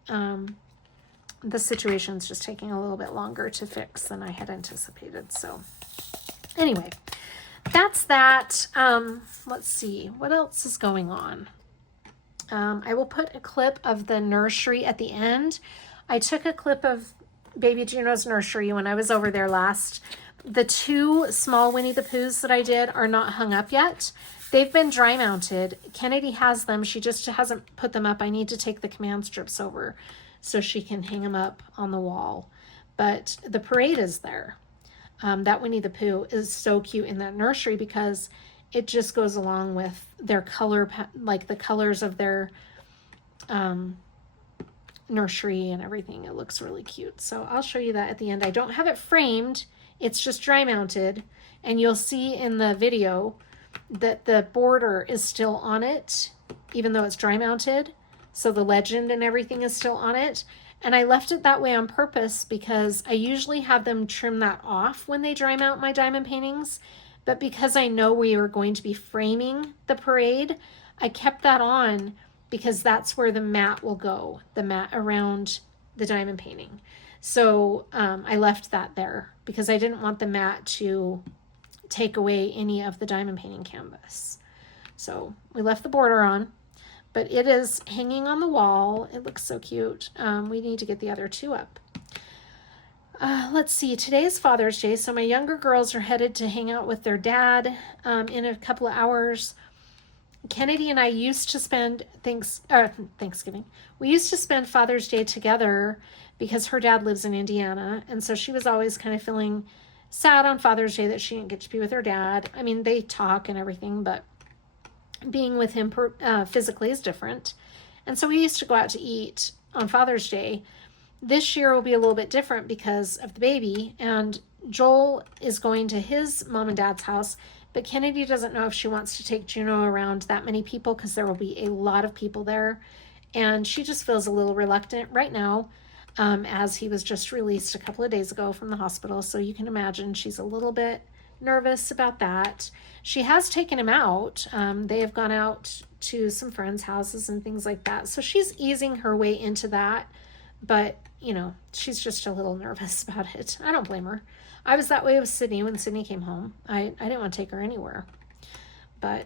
the situation's just taking a little bit longer to fix than I had anticipated. So anyway, that's that. Let's see, what else is going on? I will put a clip of the nursery at the end. I took a clip of baby Juno's nursery when I was over there last. The 2 small Winnie the Poohs that I did are not hung up yet. They've been dry mounted. Kennedy has them. She just hasn't put them up. I need to take the command strips over so she can hang them up on the wall. But the parade is there. That Winnie the Pooh is so cute in that nursery because it just goes along with their color, like the colors of their nursery and everything. It looks really cute. So I'll show you that at the end. I don't have it framed. It's just dry mounted, and you'll see in the video that the border is still on it, even though it's dry mounted. So the legend and everything is still on it. And I left it that way on purpose because I usually have them trim that off when they dry mount my diamond paintings. but because I know we were going to be framing the parade, I kept that on because that's where the mat will go, the mat around the diamond painting. So I left that there because I didn't want the mat to take away any of the diamond painting canvas. So we left the border on, but it is hanging on the wall. It looks so cute. We need to get the other two up. Let's see, today is Father's Day, so my younger girls are headed to hang out with their dad in a couple of hours. Kennedy and I used to spend Thanksgiving. We used to spend Father's Day together because her dad lives in Indiana, and so she was always kind of feeling sad on Father's Day that she didn't get to be with her dad. I mean, they talk and everything, but being with him physically is different. And so we used to go out to eat on Father's Day. This year will be a little bit different because of the baby, and Joel is going to his mom and dad's house, but Kennedy doesn't know if she wants to take Juno around that many people because there will be a lot of people there, and she just feels a little reluctant right now, as he was just released a couple of days ago from the hospital, so you can imagine she's a little bit nervous about that. She has taken him out. They have gone out to some friends' houses and things like that, so she's easing her way into that. But, you know, she's just a little nervous about it. I don't blame her. I was that way with Sydney when Sydney came home. I didn't want to take her anywhere. But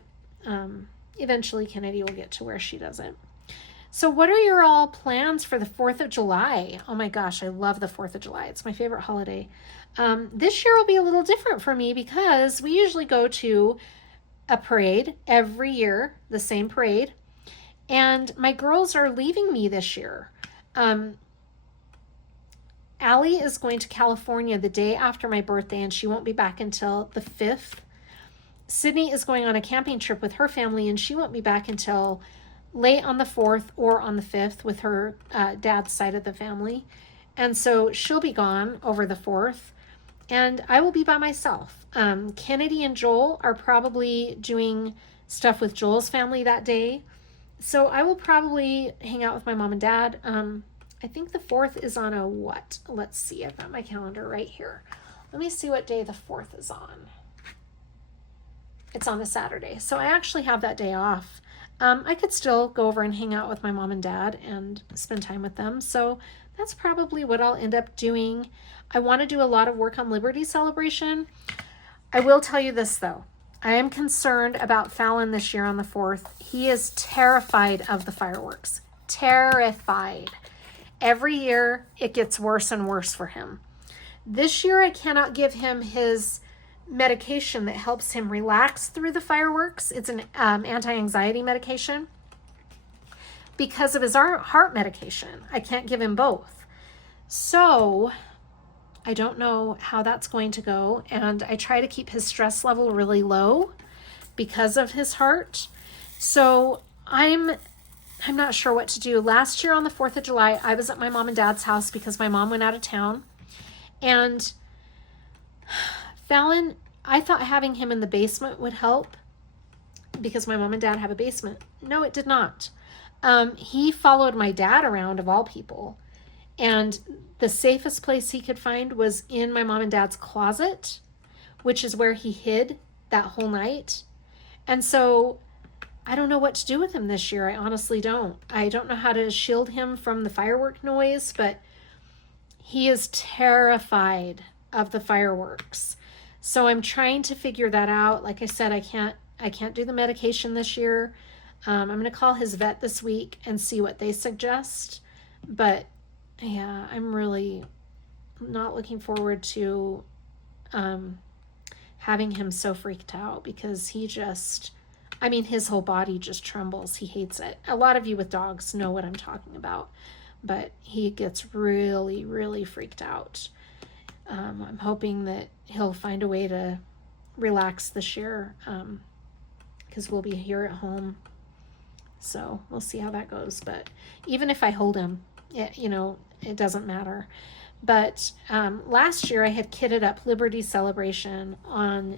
eventually Kennedy will get to where she doesn't. So what are your all plans for the 4th of July? Oh my gosh, I love the 4th of July. It's my favorite holiday. This year will be a little different for me because we usually go to a parade every year, the same parade. And my girls are leaving me this year. Allie is going to California the day after my birthday, and she won't be back until the 5th. Sydney is going on a camping trip with her family, and she won't be back until late on the 4th or on the 5th with her dad's side of the family. And so she'll be gone over the 4th, and I will be by myself. Kennedy and Joel are probably doing stuff with Joel's family that day. So I will probably hang out with my mom and dad. I think the 4th is on a what? Let's see. I've got my calendar right here. Let me see what day the 4th is on. It's on a Saturday. So I actually have that day off. I could still go over and hang out with my mom and dad and spend time with them. So that's probably what I'll end up doing. I want to do a lot of work on Liberty Celebration. I will tell you this though. I am concerned about Fallon this year on the 4th. He is terrified of the fireworks. Terrified. Every year it gets worse and worse for him. This year I cannot give him his medication that helps him relax through the fireworks. It's an anti-anxiety medication. Because of his heart medication, I can't give him both. So I don't know how that's going to go. And I try to keep his stress level really low because of his heart. So I'm not sure what to do. Last year on the 4th of July, I was at my mom and dad's house because my mom went out of town. And Fallon, I thought having him in the basement would help because my mom and dad have a basement. No, it did not. He followed my dad around, of all people. And the safest place he could find was in my mom and dad's closet, which is where he hid that whole night. And so I don't know what to do with him this year. I honestly don't. I don't know how to shield him from the firework noise, but he is terrified of the fireworks. So I'm trying to figure that out. Like I said, I can't do the medication this year. I'm going to call his vet this week and see what they suggest. But yeah, I'm really not looking forward to having him so freaked out because he just, I mean, his whole body just trembles. He hates it. A lot of you with dogs know what I'm talking about, but he gets really, really freaked out. I'm hoping that he'll find a way to relax this year because we'll be here at home. So we'll see how that goes. But even if I hold him, it doesn't matter. But last year I had kitted up Liberty Celebration on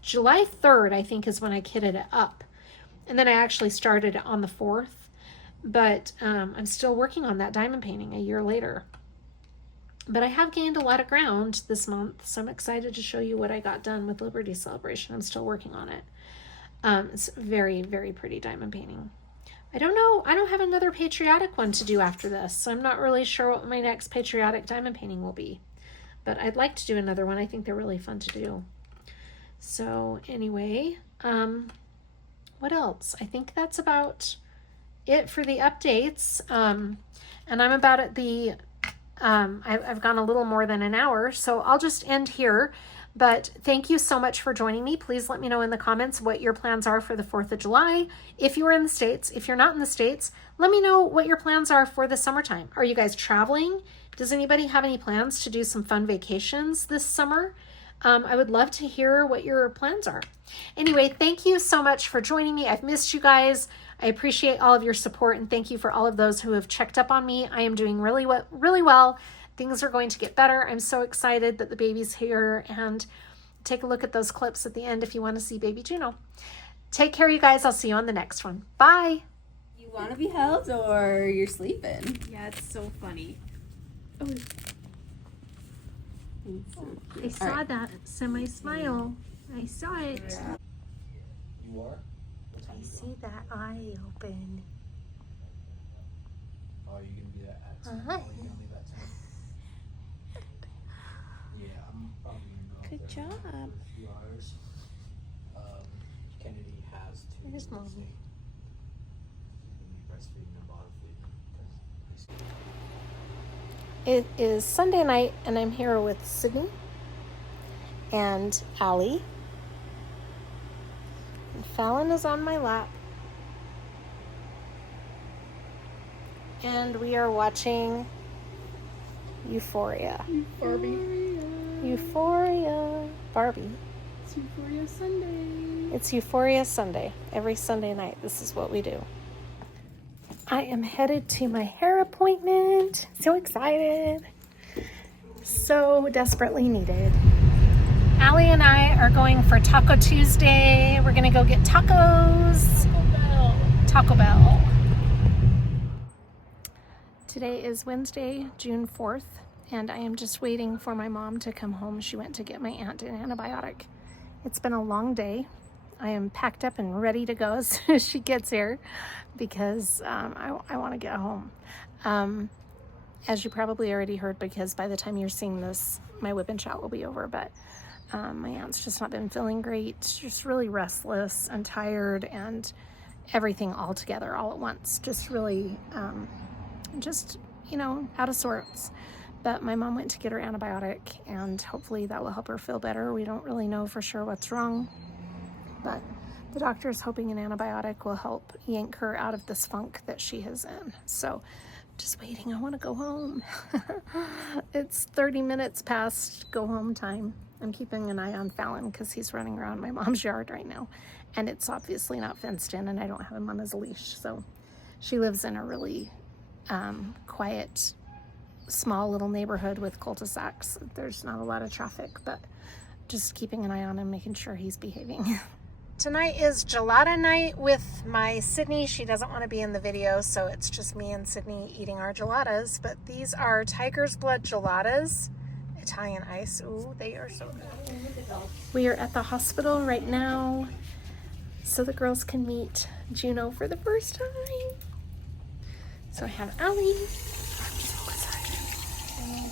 July 3rd, I think is when I kitted it up. And then I actually started it on the 4th. But I'm still working on that diamond painting a year later. But I have gained a lot of ground this month, so I'm excited to show you what I got done with Liberty Celebration. I'm still working on it. It's very, very pretty diamond painting. I don't know. I don't have another patriotic one to do after this, so I'm not really sure what my next patriotic diamond painting will be. But I'd like to do another one. I think they're really fun to do. So anyway, what else? I think that's about it for the updates. And I'm about at the... I've gone a little more than an hour, so I'll just end here. But thank you so much for joining me. Please let me know in the comments what your plans are for the 4th of July. If you are in the States, if you're not in the States, let me know what your plans are for the summertime. Are you guys traveling? Does anybody have any plans to do some fun vacations this summer? I would love to hear what your plans are. Anyway, thank you so much for joining me. I've missed you guys. I appreciate all of your support, and thank you for all of those who have checked up on me. I am doing really well. Things are going to get better. I'm so excited that the baby's here, and take a look at those clips at the end if you want to see baby Juno. Take care, you guys. I'll see you on the next one. Bye. You want to be held or you're sleeping? Yeah, it's so funny. Oh, I saw that semi-smile. I saw it. You are? I see that eye open. Oh, you're gonna be that at Hi. you're gonna leave that time. Yeah, I'm probably gonna go. Good out there job. for a few hours. Kennedy has to Where's Mom? stay. Be breastfeeding and bottle feeding. It is Sunday night, and I'm here with Sydney and Allie. And Fallon is on my lap. And we are watching Euphoria. Barbie. Euphoria. Barbie. It's Euphoria Sunday. It's Euphoria Sunday. Every Sunday night, this is what we do. I am headed to my hair appointment. So excited. So desperately needed. Allie and I are going for Taco Tuesday. We're gonna go get tacos. Taco Bell. Today is Wednesday, June 4th, and I am just waiting for my mom to come home. She went to get my aunt an antibiotic. It's been a long day. I am packed up and ready to go as soon as she gets here because I want to get home. As you probably already heard, because by the time you're seeing this, my WIP and chat will be over, but my aunt's just not been feeling great, just really restless and tired and everything all together all at once. Just really, out of sorts. But my mom went to get her antibiotic, and hopefully that will help her feel better. We don't really know for sure what's wrong, but the doctor is hoping an antibiotic will help yank her out of this funk that she is in. So just waiting. I want to go home. It's 30 minutes past go home time. I'm keeping an eye on Fallon because he's running around my mom's yard right now, and it's obviously not fenced in, and I don't have him on his leash. So she lives in a really quiet, small little neighborhood with cul-de-sacs. There's not a lot of traffic, but just keeping an eye on him, making sure he's behaving. Tonight is gelada night with my Sydney. She doesn't want to be in the video, so it's just me and Sydney eating our geladas. But these are Tiger's Blood geladas, Italian ice. Ooh, they are so good. We are at the hospital right now so the girls can meet Juno for the first time. So I have Allie.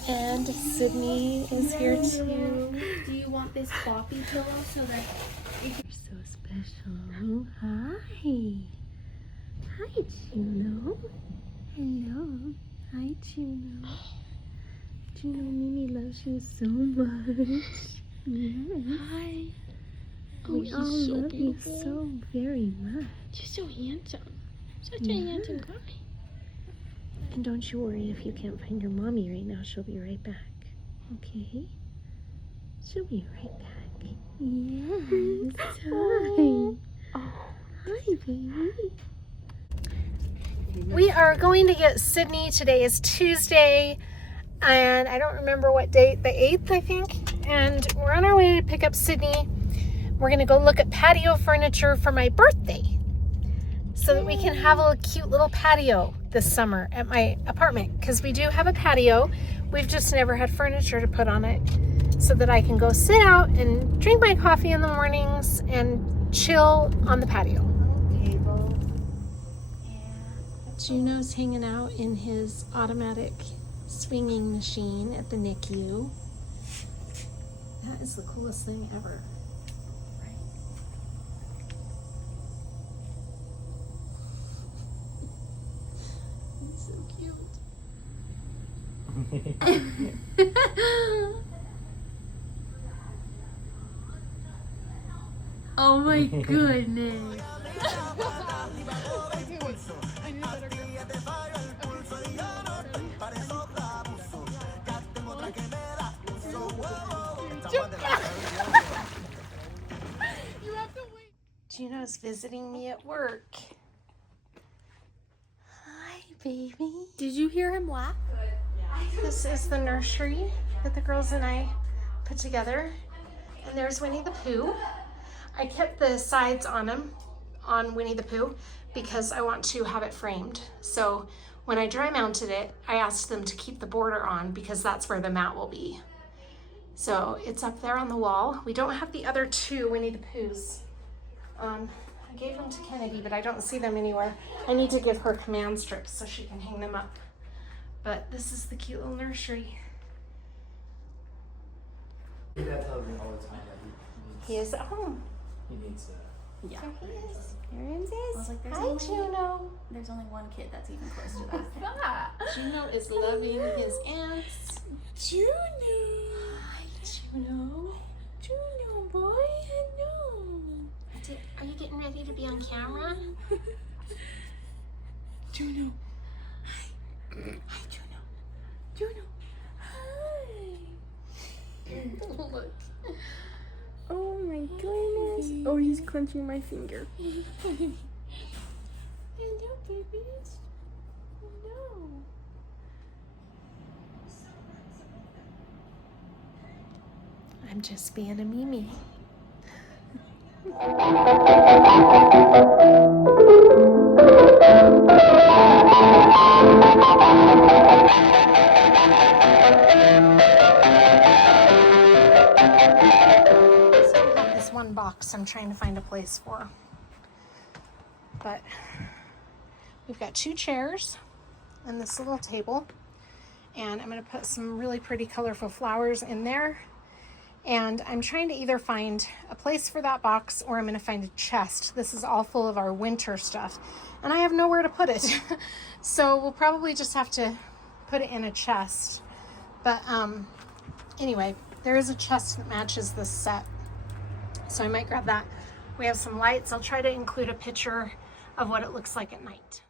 And Sydney is here too. Do you want this floppy pillow so that you're so special? Hi. Hi, Juno. Hello. Hi, Juno. Juno, Mimi loves you so much. Yes. Hi. We all love you so very much. You're so handsome. Such a handsome guy. And don't you worry if you can't find your mommy right now. She'll be right back. Okay? She'll be right back. Yes. Hi. Oh, hi, baby. We are going to get Sydney. Today is Tuesday, and I don't remember what date, the 8th, I think. And we're on our way to pick up Sydney. We're going to go look at patio furniture for my birthday so that we can have a cute little patio this summer at my apartment because we do have a patio. We've just never had furniture to put on it, so that I can go sit out and drink my coffee in the mornings and chill on the patio. Table. Yeah. Juno's hanging out in his automatic swinging machine at the NICU. That is the coolest thing ever. He's so cute. Oh my goodness. Juno's visiting me at work. Hi, baby. Did you hear him laugh? This is the nursery that the girls and I put together. And there's Winnie the Pooh. I kept the sides on him, on Winnie the Pooh, because I want to have it framed. So when I dry mounted it, I asked them to keep the border on because that's where the mat will be. So it's up there on the wall. We don't have the other two Winnie the Poohs. I gave them to Kennedy, but I don't see them anywhere. I need to give her command strips so she can hang them up. But this is the cute little nursery. Your dad tells me all the time that He is at home. he needs to. Yeah. There he is. Here it is. I was like, Hi, Juno. there's only one kid that's even close to that. Juno is loving his aunts. Juno. Hi, Juno. Juno, boy. Hello. Are you getting ready to be on camera? Juno. Hi. Hi, Juno. Juno. Hi. Look. Oh my goodness. Oh, he's crunching my finger. Hello, babies. Hello. I'm just being a Mimi. Box I'm trying to find a place for, but we've got 2 chairs and this little table, and I'm going to put some really pretty colorful flowers in there, and I'm trying to either find a place for that box or I'm going to find a chest. This is all full of our winter stuff and I have nowhere to put it. So we'll probably just have to put it in a chest, but anyway, there is a chest that matches this set. So I might grab that. We have some lights. I'll try to include a picture of what it looks like at night.